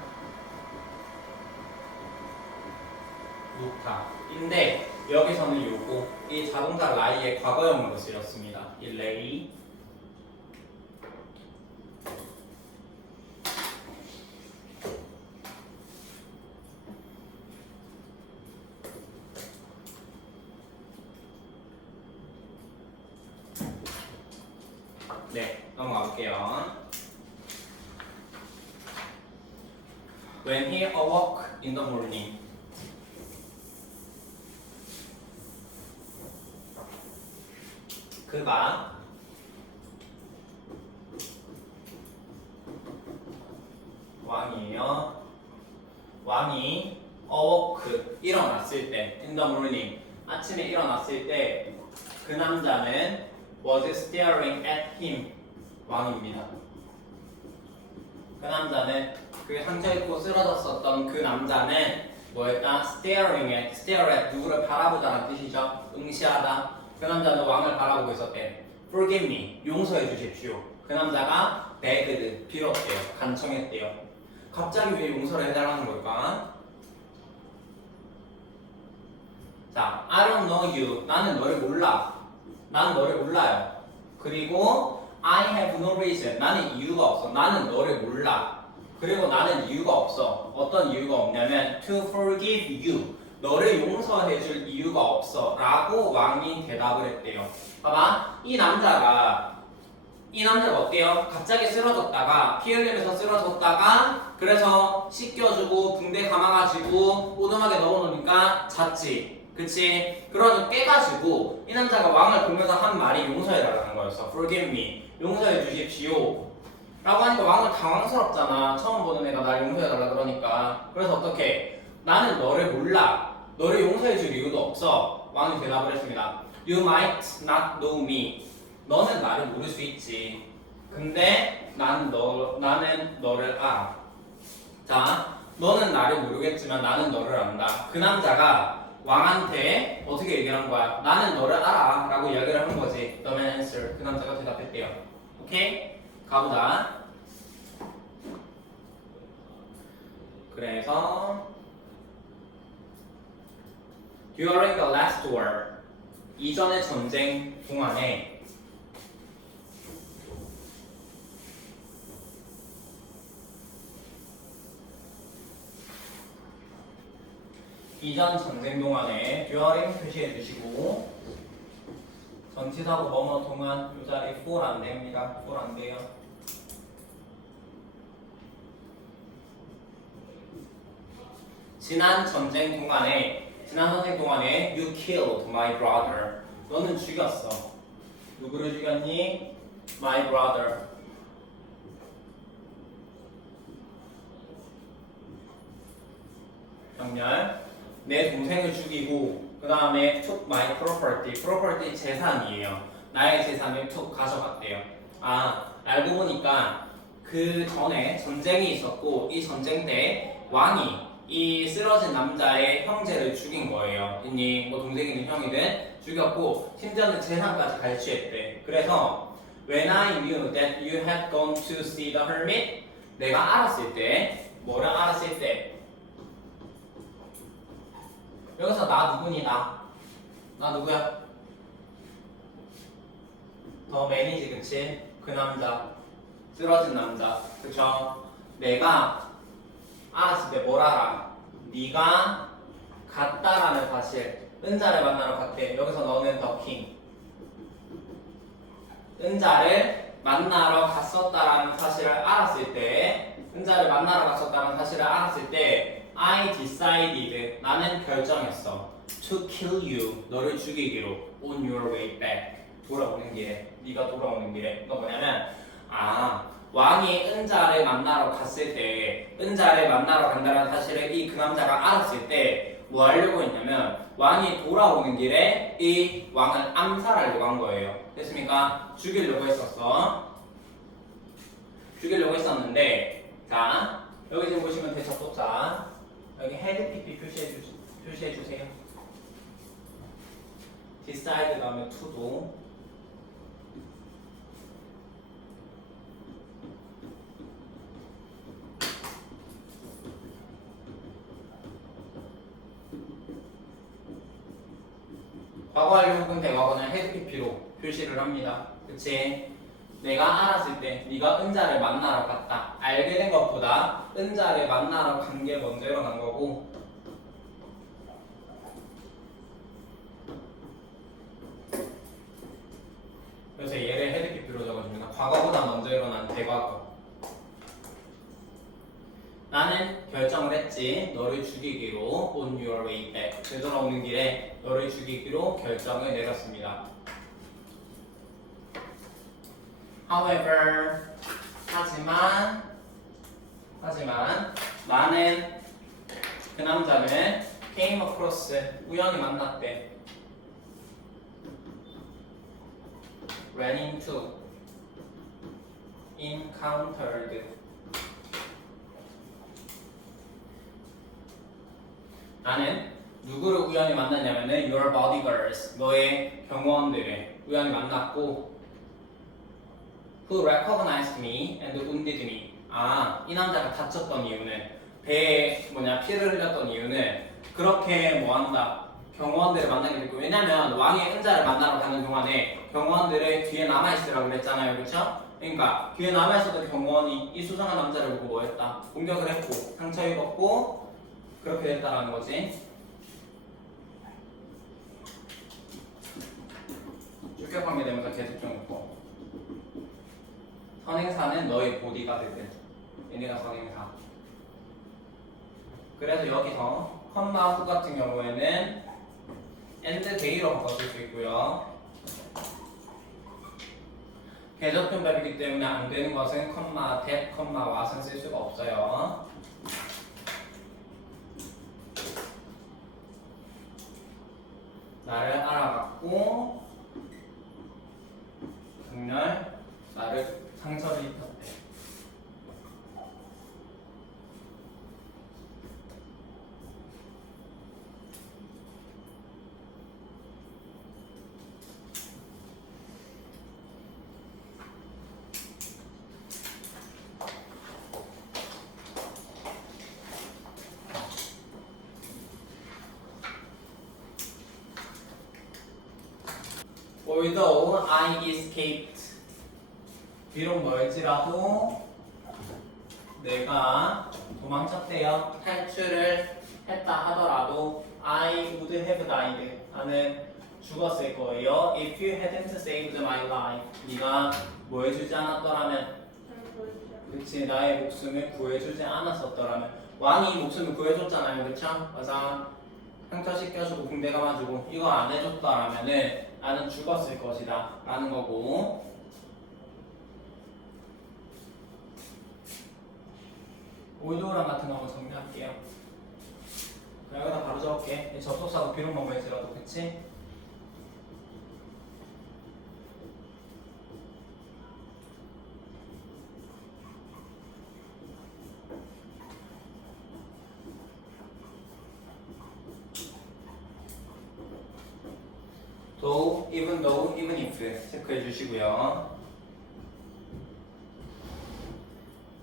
눕다 인데 여기서는 요거 이 자동사 lie의 과거형으로 쓰였습니다. 이 lay. 네, 넘어가 볼게요. When he awoke in the morning, 그가 왕이에요. 왕이 awoke, 일어났을 때, in the morning, 아침에 일어났을 때 그 남자는 was staring at him, 왕입니다. 그 남자는 그 상처입고 쓰러졌었던 그 남자는 뭐였다? stare at 누구를 바라보다라는 뜻이죠. 응시하다. 그 남자는 왕을 바라보고 있었대. forgive me, 용서해 주십시오. 그 남자가 begged, 빌었대요. 간청했대요. 갑자기 왜 용서를 해달라는 걸까? 자, I don't know you, 나는 너를 몰라. 나는 너를 몰라요. 그리고 I have no reason, 나는 이유가 없어. 나는 너를 몰라. 그리고 나는 이유가 없어. 어떤 이유가 없냐면 to forgive you, 너를 용서해 줄 이유가 없어 라고 왕이 대답을 했대요. 봐봐, 이 남자가 어때요? 갑자기 쓰러졌다가 피 흘리면서 쓰러졌다가 그래서 씻겨주고 붕대 감아가지고 오동하게 넣어놓으니까 잤지. 그치? 그러고 깨가지고 이 남자가 왕을 보면서 한 말이 용서해달라는 거였어. Forgive me, 용서해 주십시오 라고 하니까 왕은 당황스럽잖아. 처음 보는 애가 날 용서해달라 그러니까. 그래서 어떻게? 나는 너를 몰라. 너를 용서해 줄 이유도 없어. 왕이 대답을 했습니다. You might not know me, 너는 나를 모를 수 있지. 근데 나는 너를 알아. 자, 너는 나를 모르겠지만 나는 너를 안다. 그 남자가 왕한테 어떻게 얘기를 한 거야? 나는 너를 알아 라고 이야기를 한 거지. The man answered. 그 남자가 대답했대요. 오케이? 가보자. 그래서 During the last war, 이전의 전쟁 동안에 이전 전쟁 동안에 during 표시해 주시고 전치사고 뭐뭐 동안 이 자리 for 안 됩니다. for 안 돼요. 지난 전쟁 동안에 you killed my brother. 너는 죽였어. 누구를 죽였니? My brother. 정렬. 내 동생을 죽이고 그 다음에 took my property. property 재산이에요. 나의 재산을 took 가져갔대요. 아, 알고 보니까 그 전에 전쟁이 있었고 이 전쟁 때 왕이 이 쓰러진 남자의 형제를 죽인 거예요. 이니 뭐 동생이든 형이든 죽였고 심지어는 재산까지 갈취했대. 그래서 when I knew that you had gone to see the hermit, 내가 알았을 때 뭐를 알았을 때 여기서 나 누구니 나 누구야? 더 매니지 그치? 그 남자 쓰러진 남자 그쵸? 내가 알았을 때 뭘 알아? 네가 갔다라는 사실 은자를 만나러 갔대. 여기서 너는 더 킹. 은자를 만나러 갔었다라는 사실을 알았을 때 은자를 만나러 갔었다는 사실을 알았을 때 I decided 나는 결정했어 to kill you 너를 죽이기로 on your way back 돌아오는 길에 네가 돌아오는 길에 그거 뭐냐면 왕이 은자를 만나러 갔을 때 은자를 만나러 간다는 사실을 이 그 남자가 알았을 때 뭐 하려고 했냐면 왕이 돌아오는 길에 이 왕을 암살하려고 한 거예요. 됐습니까? 죽이려고 했었는데 자 여기 지금 보시면 대접속사 여기 헤드 PP 표시해 주세요. decide 다음에 to도 과거완료 혹은 대과거는 헤드 PP로 표시를 합니다. 그치? 내가 알았을 때 네가 은자를 만나러 갔다. 알게 된 것보다 은자를 만나러 간 게 먼저 일어난 거고 그래서 얘를 헤드 PP로 적어줍니다. 과거보다 먼저 일어난 대과거. 나는 결정을 했지. 너를 죽이기로 on your way back. 되돌아오는 길에 너를 죽이기로 결정을 내렸습니다. However, 하지만 나는 그 남자를 came across 우연히 만났대. ran into encountered 나는 누구를 우연히 만났냐면은 your bodyguards 너의 경호원들을 우연히 만났고 who recognized me and wounded me 이 남자가 다쳤던 이유는 배에 피를 흘렸던 이유는 그렇게 뭐한다 경호원들을 만나게 됐고 왜냐면 왕의 은자를 만나러 가는 동안에 경호원들을 뒤에 남아있으라고 그랬잖아요 그렇죠? 그러니까 뒤에 남아있었던 경호원이 이 수상한 남자를 보고 뭐했다 공격을 했고 상처 입었고 그렇게 됐다라는 거지. 주격 관계 되면서 계속 좀 있고 선행사는 너의 보디가드들 얘네가 선행사. 그래서 여기서 컴마 후 같은 경우에는 and day로 바꿔줄 수 있고요. 계속편법이기 때문에 안 되는 것은 컴마 that, 컴마 what은 쓸 수가 없어요. 나를 알아봤고 정렬 나를 상처를 입혔대. Although I escaped 비록 멀지라도 내가 도망쳤대요. 탈출을 했다 하더라도 I would have died. 나는 죽었을 거예요. If you hadn't saved my life. 네가 뭐 해주지 않았더라면 그렇지 나의 목숨을 구해주지 않았었더라면 왕이 목숨을 구해줬잖아요. 그렇죠? 그래서 상처 씻겨주고 붕대 감아주고 이거 안 해줬더라면은 나는 죽었을 것이다 라는 거고, 올도랑 같은 거 한번 정리할게요. 여기다 바로 적을게. 접속사도 비록 뭐뭐했더라도, 그치? though, even if 체크해 주시고요.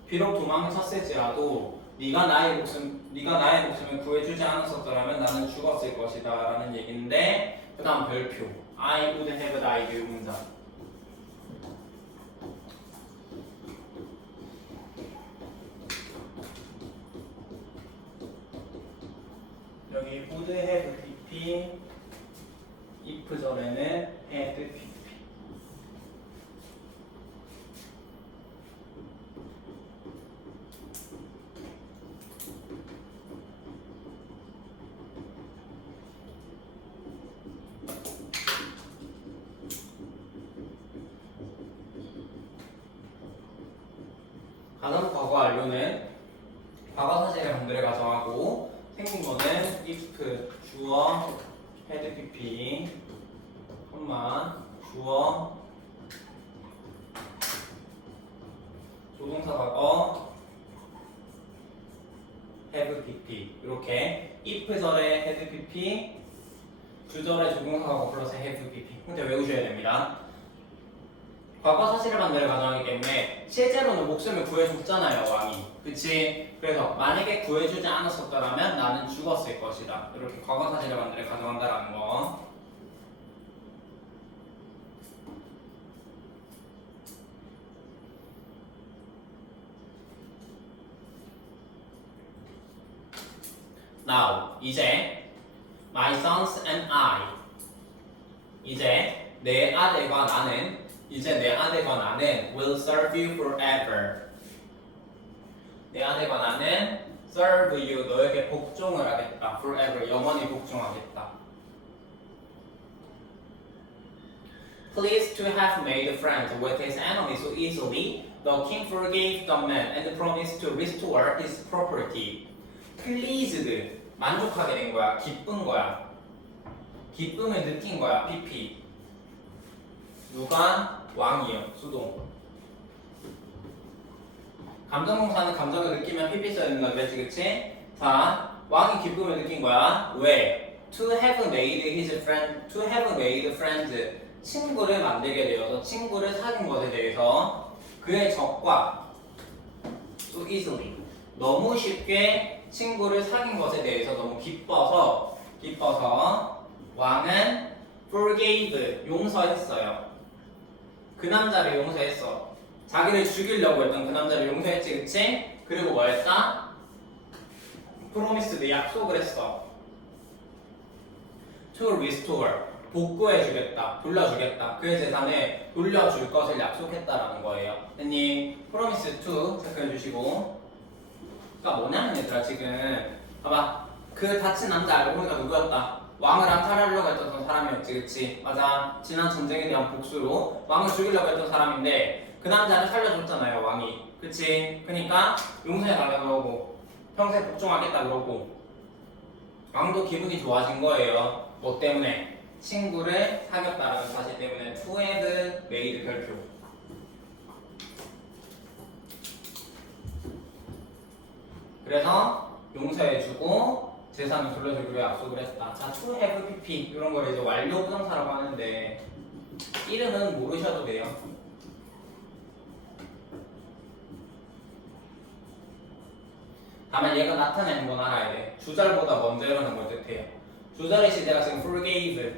비록 도망쳤을지라도 네가 나의 목숨을 구해주지 않았었더라면 나는 죽었을 것이다 라는 얘기인데, 그 다음 별표 I would have died 문장. 여기 would have pp, if 전에는 had pp. 가상 과거 완료는 과거 사실의 변들을 가정하고, 생긴 거는 if 주어 had pp, 주어 조동사 과거 have pp. 이렇게 if 절에 had pp, 주절에 조동사 과거 플러스 have pp. 근데 외우셔야 됩니다. 과거 사실의 반대를 가정하기 때문에 실제로는 목숨을 구해줬잖아요, 왕이. 그치? 그래서 만약에 구해주지 않았었더라면 나는 죽었을 것이다. 이렇게 과거 사실의 반대를 가정한다라는 거. Now, 이제 my sons and I, 이제 내 아들과 나는 will serve you forever. 내 아들과 나는 serve you, 너에게 복종을 하겠다. forever, 영원히 복종하겠다. Pleased to have made friends with his enemies so easily, the king forgave the man and promised to restore his property. Pleased, 만족하게 된 거야, 기쁜 거야. 기쁨을 느낀 거야, pp. 누가? 왕이요, 수동. 감정동사는 감정을 느끼면 pp 써야 되는 거지, 그치? 자, 왕이 기쁨을 느낀 거야. 왜? To have made friends. 친구를 만들게 되어서, 친구를 사귄 것에 대해서 그의 적과 so easily, 너무 쉽게 친구를 사귄 것에 대해서 너무 기뻐서 왕은 forgave, 용서했어요. 그 남자를 용서했어. 자기를 죽이려고 했던 그 남자를 용서했지, 그치? 그리고 뭐 했다? promised, 약속을 했어. to restore, 복구해주겠다, 돌려주겠다. 그의 재산을 돌려줄 것을 약속했다라는 거예요. 됐니? promise to 체크해주시고. 그러니까 뭐냐면 얘들아, 지금 봐봐. 그 다친 남자 알고 보니까 누구였다? 왕을 암살하려고 했던 사람이었지, 그치? 맞아. 지난 전쟁에 대한 복수로 왕을 죽이려고 했던 사람인데 그 남자를 살려줬잖아요, 왕이. 그치? 그러니까 용서해달라고 그러고 평생 복종하겠다 그러고 왕도 기분이 좋아진 거예요. 뭐 때문에? 친구를 사귀었다라는 사실 때문에 to have made 별표. 그래서 용서해주고 재산을 돌려주기로 약속을 했다. 자, to have pp 이런 걸 이제 완료 부정사라고 하는데 이름은 모르셔도 돼요. 다만 얘가 나타내는 건 알아야 돼. 주절보다 먼저 일어나는 걸 뜻해요. 주절의 시제가 지금 forgave,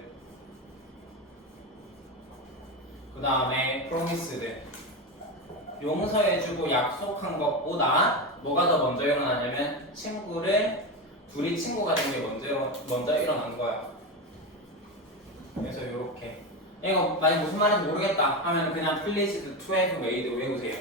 그 다음에 promised, 용서해주고 약속한 것보다 뭐가 더 먼저 일어나냐면 둘이 친구가 된 게 먼저 일어난 거야. 그래서 요렇게. 이거 만약 무슨 말인지 모르겠다 하면 그냥 pleased to have made 외우세요.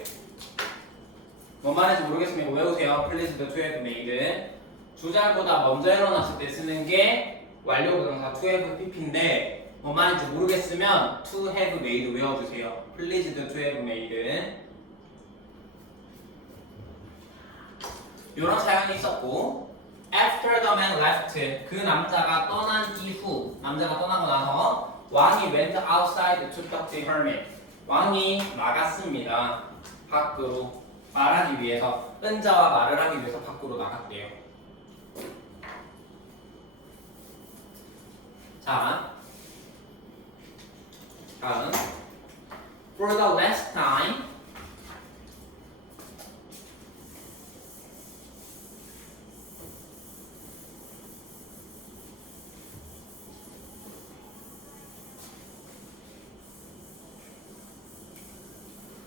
뭔 말인지 모르겠으면 외우세요. pleased to have made. 주절보다 먼저 일어났을 때 쓰는 게 완료 부정사 to have pp인데 뭔 말인지 모르겠으면 to have made 외워주세요. pleased to have made. 이런 사연이 있었고 after the man left 그 남자가 떠난 이후 남자가 떠나고 나서 왕이 went outside to talk to hermit 왕이 나갔습니다. 밖으로 말하기 위해서 은자와 말을 하기 위해서 밖으로 나갔대요. 자, 다음 for the last time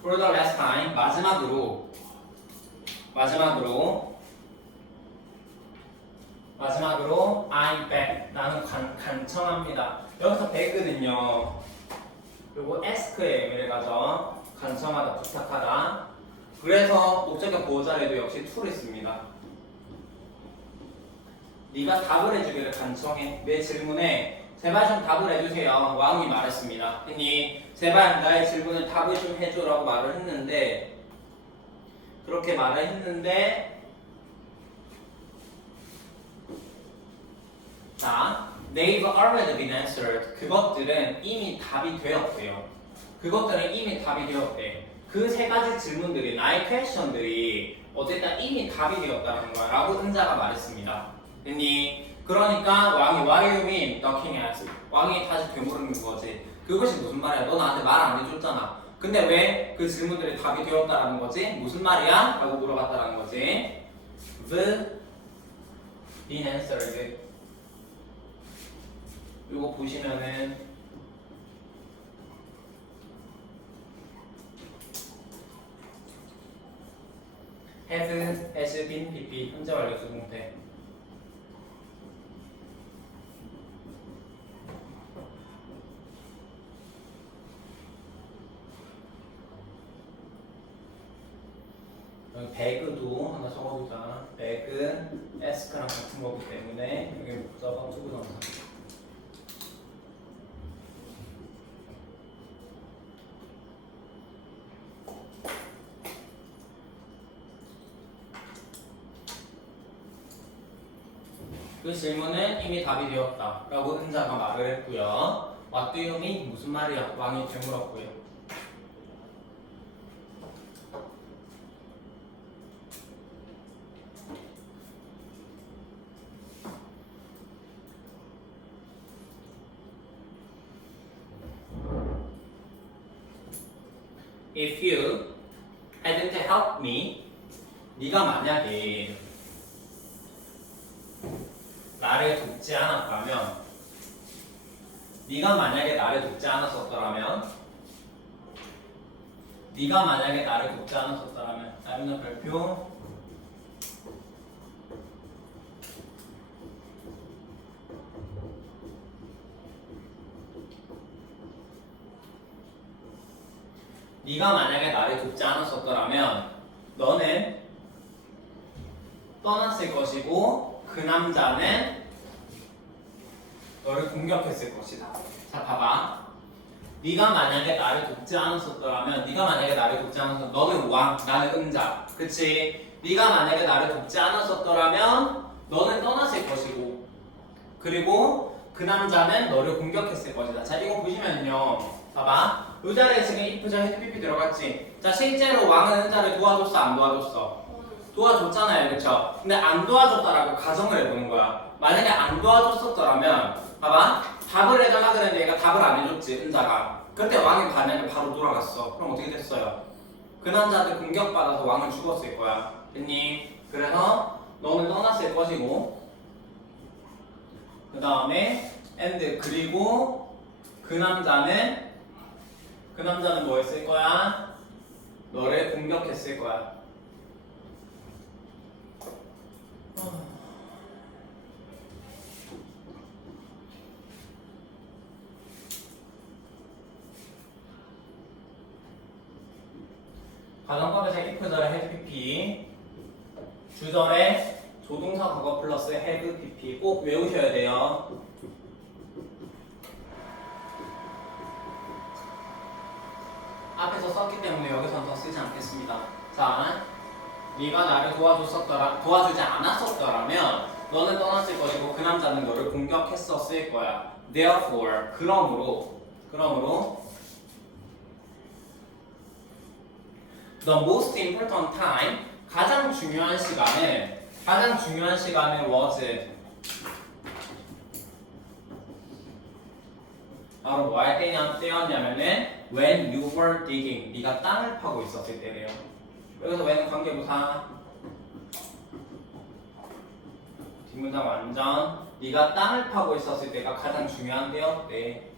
for the last time 마지막으로 I beg 나는 간청합니다. 여기서 beg는요 요거 ask의 의미를 가져 간청하다 부탁하다. 그래서 목적격 보호자에도 역시 to를 씁니다. 네가 답을 해주기를 간청해. 내 질문에 제발 좀 답을 해주세요. 왕이 말했습니다. 그니 제발 나의 질문에 답을 좀 해줘라고 말을 했는데 그렇게 말을 했는데 자, they've already been answered. 그것들은 이미 답이 되었대요. 그 세 가지 질문들이 나의 퀘스천들이 어쨌든 이미 답이 되었다는 거야 라고 은자가 말했습니다. 됐니? 그러니까 왕이 What do you mean? Knocking at 왕이 다시 되물은 거지. 그것이 무슨 말이야? 너 나한테 말 안 해줬잖아. 근데 왜 그 질문들이 답이 되었다라는 거지? 무슨 말이야? 라고 물어봤다라는 거지. The been answered. 이거 보시면은 has been pp 현재 완료 수동태. 여기 배그도 하나 적어두자. 배그 ask랑 같은 거기 때문에 여기 목적어 투구 동사. 그 질문은 이미 답이 되었다 라고 은자가 말을 했고요. What do you mean? 무슨 말이야? 왕이 되물었고요. If you hadn't helped me 네가 만약에 나를 돕지 않았다면 네가 만약에 나를 돕지 않았었더라면 다음은 별표 네가 만약에 나를 돕지 않았었더라면 너는 떠났을 것이고 그 남자는 너를 공격했을 것이다. 자, 봐봐. 네가 만약에 나를 돕지 않았었더라면 너는 왕, 나는 은자. 그치? 네가 만약에 나를 돕지 않았었더라면 너는 떠났을 것이고 그리고 그 남자는 너를 공격했을 것이다. 자, 이거 보시면요. 봐봐. 이 자리에 지금 if죠, 해피피 들어갔지? 자, 실제로 왕은 은자를 도와줬어, 안 도와줬어? 도와줬잖아요, 그쵸? 근데 안 도와줬다라고 가정을 해보는 거야. 만약에 안 도와줬었더라면 봐봐, 답을 해달라 그랬는데 얘가 답을 안 해줬지, 은자가. 그때 왕이 만약에 바로 돌아갔어. 그럼 어떻게 됐어요? 그 남자한테 공격받아서 왕은 죽었을 거야. 됐니? 그래서 너는 떠났을 것이고 그 다음에 and 그리고 그 남자는 뭐 했을 거야? 너를 공격했을 거야. 가정법에서 if절에 have pp, 주절에 조동사 과거 플러스 have pp 꼭 외우셔야 돼요. 앞에서 썼기 때문에 여기서는 더 쓰지 않겠습니다. 자, 네가 나를 도와주지 않았었더라면 너는 떠났을 것이고 그 남자는 너를 공격했었을 거야. Therefore, 그러므로 the most important time, 가장 중요한 시간은 was 바로 뭐 할 때였냐면은 when you were digging, 네가 땅을 파고 있었을 때래요. 여기서 when은 관계부사, 뒷문장 완전. 네가 땅을 파고 있었을 때가 가장 중요한 때였대.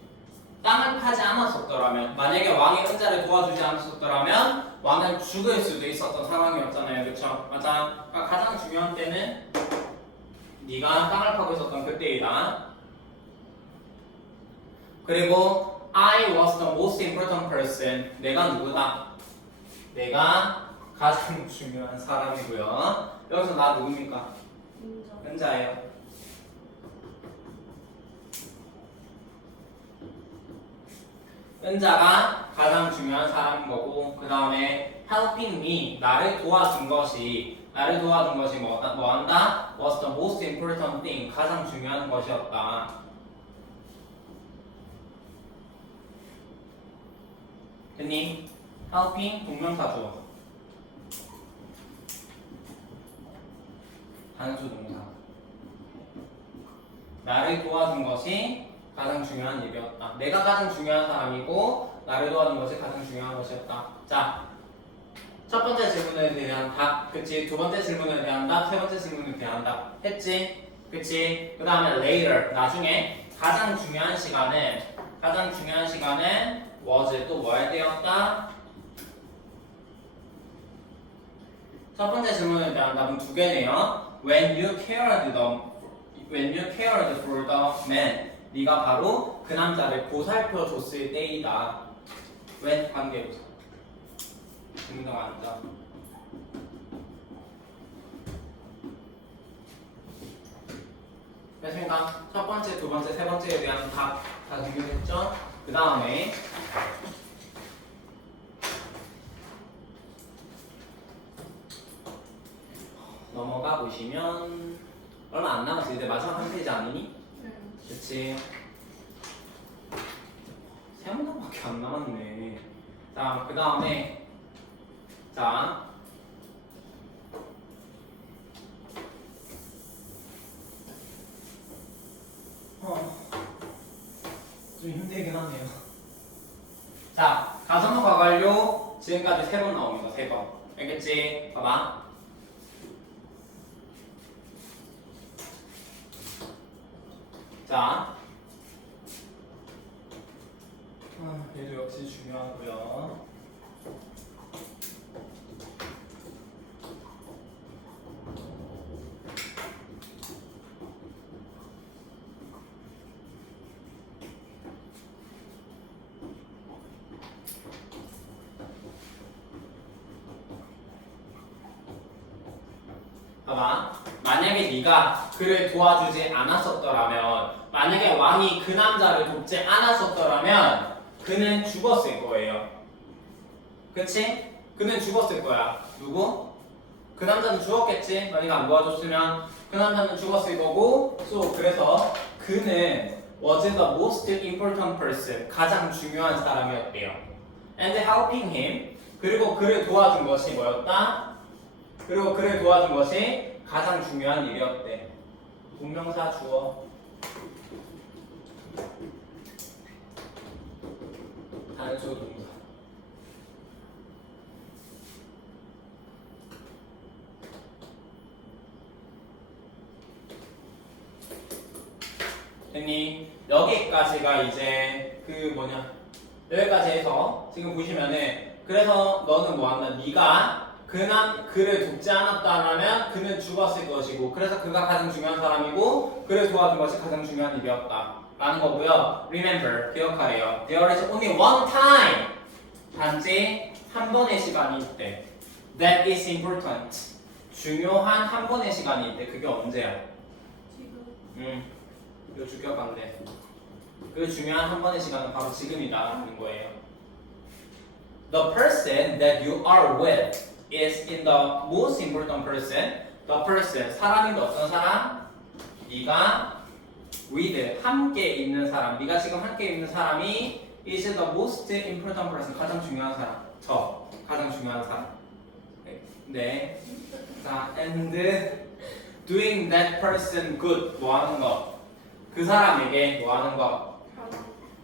땅을 파지 않았었더라면, 만약에 왕의 은자를 도와주지 않았었더라면 왕은 죽을 수도 있었던 상황이었잖아요, 그렇죠? 맞아. 그러니까 가장 중요한 때는 네가 땅을 파고 있었던 그때이다. 그리고 I was the most important person. 내가 누구다? 내가 가장 중요한 사람이고요. 여기서 나 누굽니까? 인정. 은자예요. 은자가 가장 중요한 사람인 거고, 그 다음에 helping me, 나를 도와준 것이 뭐한다? was the most important thing, 가장 중요한 것이었다. 됐니? helping 동명사 주어, 단수 동사. 나를 도와준 것이 가장 중요한 일이었다. 내가 가장 중요한 사람이고 나를 도와준 것이 가장 중요한 것이었다. 자, 첫 번째 질문에 대한 답, 그치? 두 번째 질문에 대한 답, 세 번째 질문에 대한 답 했지? 그치? 그 다음에 later, 나중에 가장 중요한 시간은 was 또 뭐 할 때였다? 첫 번째 질문에 대한 답은 두 개네요. When you cared for the man, 네가 바로 그 남자를 보살펴 줬을 때이다. when 관계부사. 증명 완전. 됐습니까? 첫 번째, 두 번째, 세 번째에 대한 답 다 정리했죠? 그 다음에 넘어가 보시면 얼마 안 남았어. 이제 마지막 한 페이지 아니니? 그치? 세 문장밖에 안 남았네. 자, 그 다음에 자, 좀 힘들긴 하네요. 자, 가정어 과관료 지금까지 3번 나옵니다. 3번. 알겠지? 봐봐. 자, 얘도 역시 중요하고요. 봐봐. 만약에 네가 그를 도와주지 않았었더라면, 만약에 왕이 그 남자를 돕지 않았었더라면 그는 죽었을 거예요. 그치? 그는 죽었을 거야. 누구? 그 남자는 죽었겠지? 만약에 안 도와줬으면 그 남자는 죽었을 거고, 그래서 그는 was the most important person, 가장 중요한 사람이었대요. And helping him, 그리고 그를 도와준 것이 뭐였다? 그리고 그를 도와준 것이 가장 중요한 일이었대. 동명사 주어. 단수 동사. 됐니? 여기까지가 이제 여기까지 해서 지금 보시면은, 그래서 너는 뭐한다? 네가 그를 돕지 않았다면 그는 죽었을 것이고, 그래서 그가 가장 중요한 사람이고 그를 도와준 것이 가장 중요한 일이었다 라는 거고요. Remember, 기억하래요. There is only one time, 단지 한 번의 시간이 있대. That is important, 중요한 한 번의 시간이 있대. 그게 언제야? 지금. 이거 주격한데 그 중요한 한 번의 시간은 바로 지금이다 라는 거예요. the person that you are with is in the most important person. The person 사람인데 어떤 사람? 네가 with 함께 있는 사람. 네가 지금 함께 있는 사람이 is the most important person. 가장 중요한 사람. 저 가장 중요한 사람. 네. 자, and doing that person good. 뭐 하는 거? 그 사람에게 뭐 하는 거?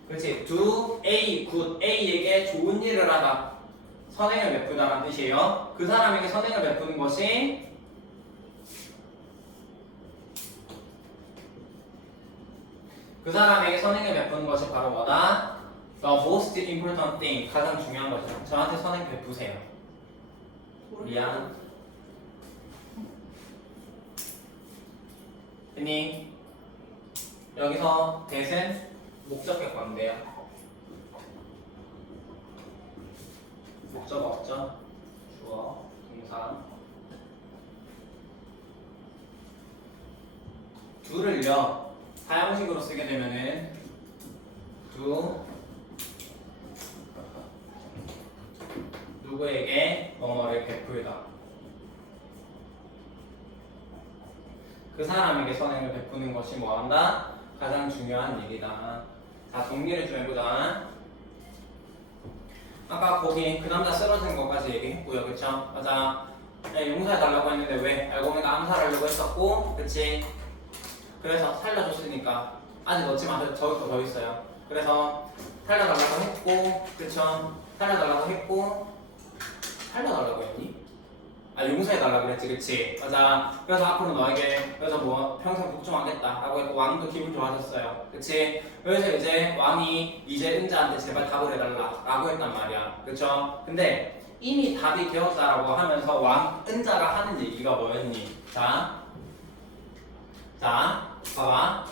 그렇지. do A good. A에게 좋은 일을 하다. 선행을 베푸다라는 뜻이에요. 그 사람에게 선행을 베푸는 것이 그 사람에게 선행을 베푸는 것이 바로 뭐다? The most important thing. 가장 중요한 것이다. 저한테 선행 베푸세요. 미안. 언니 여기서 that은 목적격 관계야. 목적 없죠? 주어, 동사. do를요 사형식으로 쓰게 되면은 do 누구에게 뭐뭐를 베풀다. 그 사람에게 선행을 베푸는 것이 뭐한다? 가장 중요한 일이다. 자, 정리를 좀 해보자. 아까 거기 그 남자 쓰러진 것까지 얘기했고요, 그쵸? 맞아. 네, 용서해달라고 했는데 왜? 알고 보니까 암살하려고 했었고, 그치? 그래서 살려줬으니까 아직 넣지 마세요. 저기 더 있어요. 그래서 살려달라고 했고, 그쵸? 살려달라고 했고, 살려달라고 했니? 아, 용서해달라고 그랬지, 그치? 맞아. 그래서 앞으로 너에게 그래서 뭐 평생 복종하겠다 라고 했고, 왕도 기분 좋아졌어요, 그치? 그래서 이제 왕이 이제 은자한테 제발 답을 해달라 라고 했단 말이야, 그쵸? 근데 이미 답이 되었다라고 하면서 왕 은자가 하는 얘기가 뭐였니? 자, 봐봐.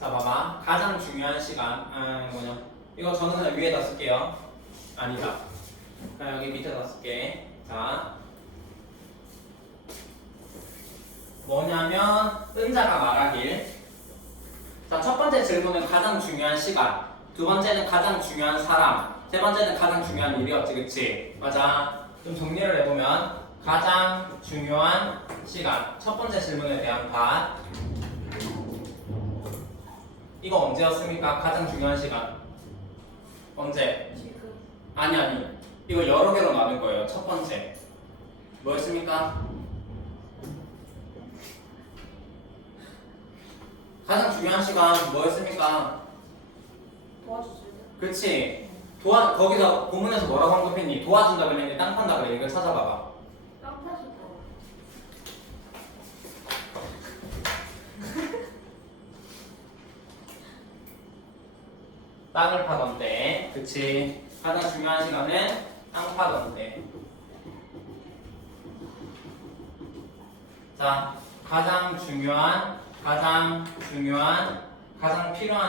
자, 봐봐. 가장 중요한 시간. 뭐냐? 이거 저는 그냥 위에다 쓸게요. 아니다. 그냥 여기 밑에다 쓸게. 자, 뭐냐면 은자가 말하길. 자, 첫 번째 질문은 가장 중요한 시간. 두 번째는 가장 중요한 사람. 세 번째는 가장 중요한 일이었지, 그치? 맞아. 좀 정리를 해보면 가장 중요한 시간. 첫 번째 질문에 대한 답. 이거 언제였습니까? 가장 중요한 시간. 언제? 지금. 아니. 이거 여러 개로 나눌 거예요. 첫 번째. 뭐였습니까? 가장 중요한 시간 뭐였습니까? 도와주세요. 그치? 거기서 본문에서 뭐라고 언급했니? 도와준다 그랬니? 땅 판다 그랬니? 이거 찾아봐봐. 땅 파실 거. 땅을 파던데, 그치? 가장 중요한 시간은 땅 파던데. 자, 가장 필요한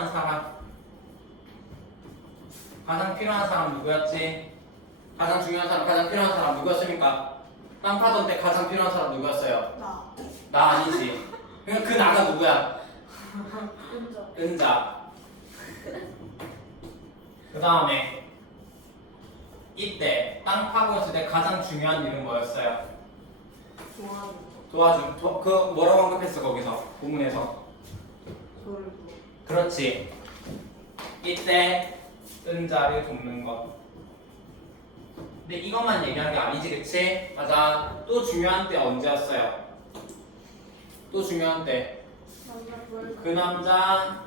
사람. 가장 필요한 사람 누구였지? 가장 중요한 사람, 가장 필요한 사람 누구였습니까? 땅 파던 때 가장 필요한 사람 누구였어요? 나 아니지. 그러니까 그 나가 누구야? 은자. 은자. 그 다음에 이때 땅 파고 있을 때 가장 중요한 일은 뭐였어요? 도와주고. 그 뭐라고 언급했어 거기서 본문에서? 돌고. 그렇지. 이때 은자를 돕는 것. 근데 이것만 얘기한 게 아니지, 그치? 맞아. 또 중요한 때 언제였어요? 또 중요한 때. 남자 구할 그 남자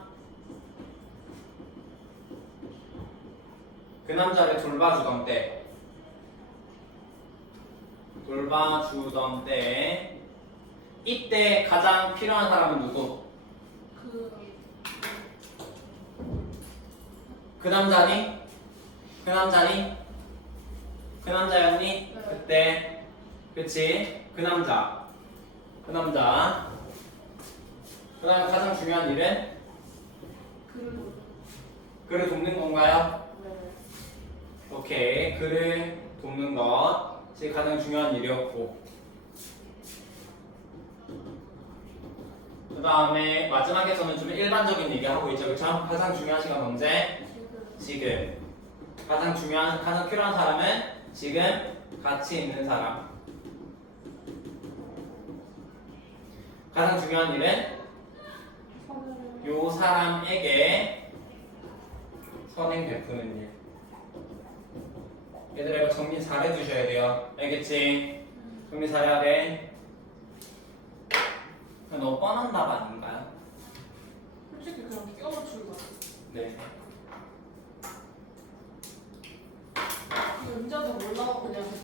그 남자를 돌봐주던 때. 돌봐주던 때. 이때 가장 필요한 사람은 누구? 그 남자니? 그 남자였니? 네. 그때. 그치? 그 남자. 그 다음에 가장 중요한 일은? 그를 돕는 건가요? 네. 오케이. 그를 돕는 것이 가장 중요한 일이었고. 그 다음에 마지막에서는 좀 일반적인 얘기하고 있죠. 그쵸? 가장 중요한 시간 언제? 지금. 가장 필요한 사람은 지금 같이 있는 사람. 가장 중요한 일은 요 사람에게 선행 베푸는 일. 얘들아 이거 정리 잘 해두셔야 돼요. 알겠지? 정리 잘해야 돼. 너무 뻔한 답 아닌가요? 솔직히 그냥 끼워 맞춘 거야. 네.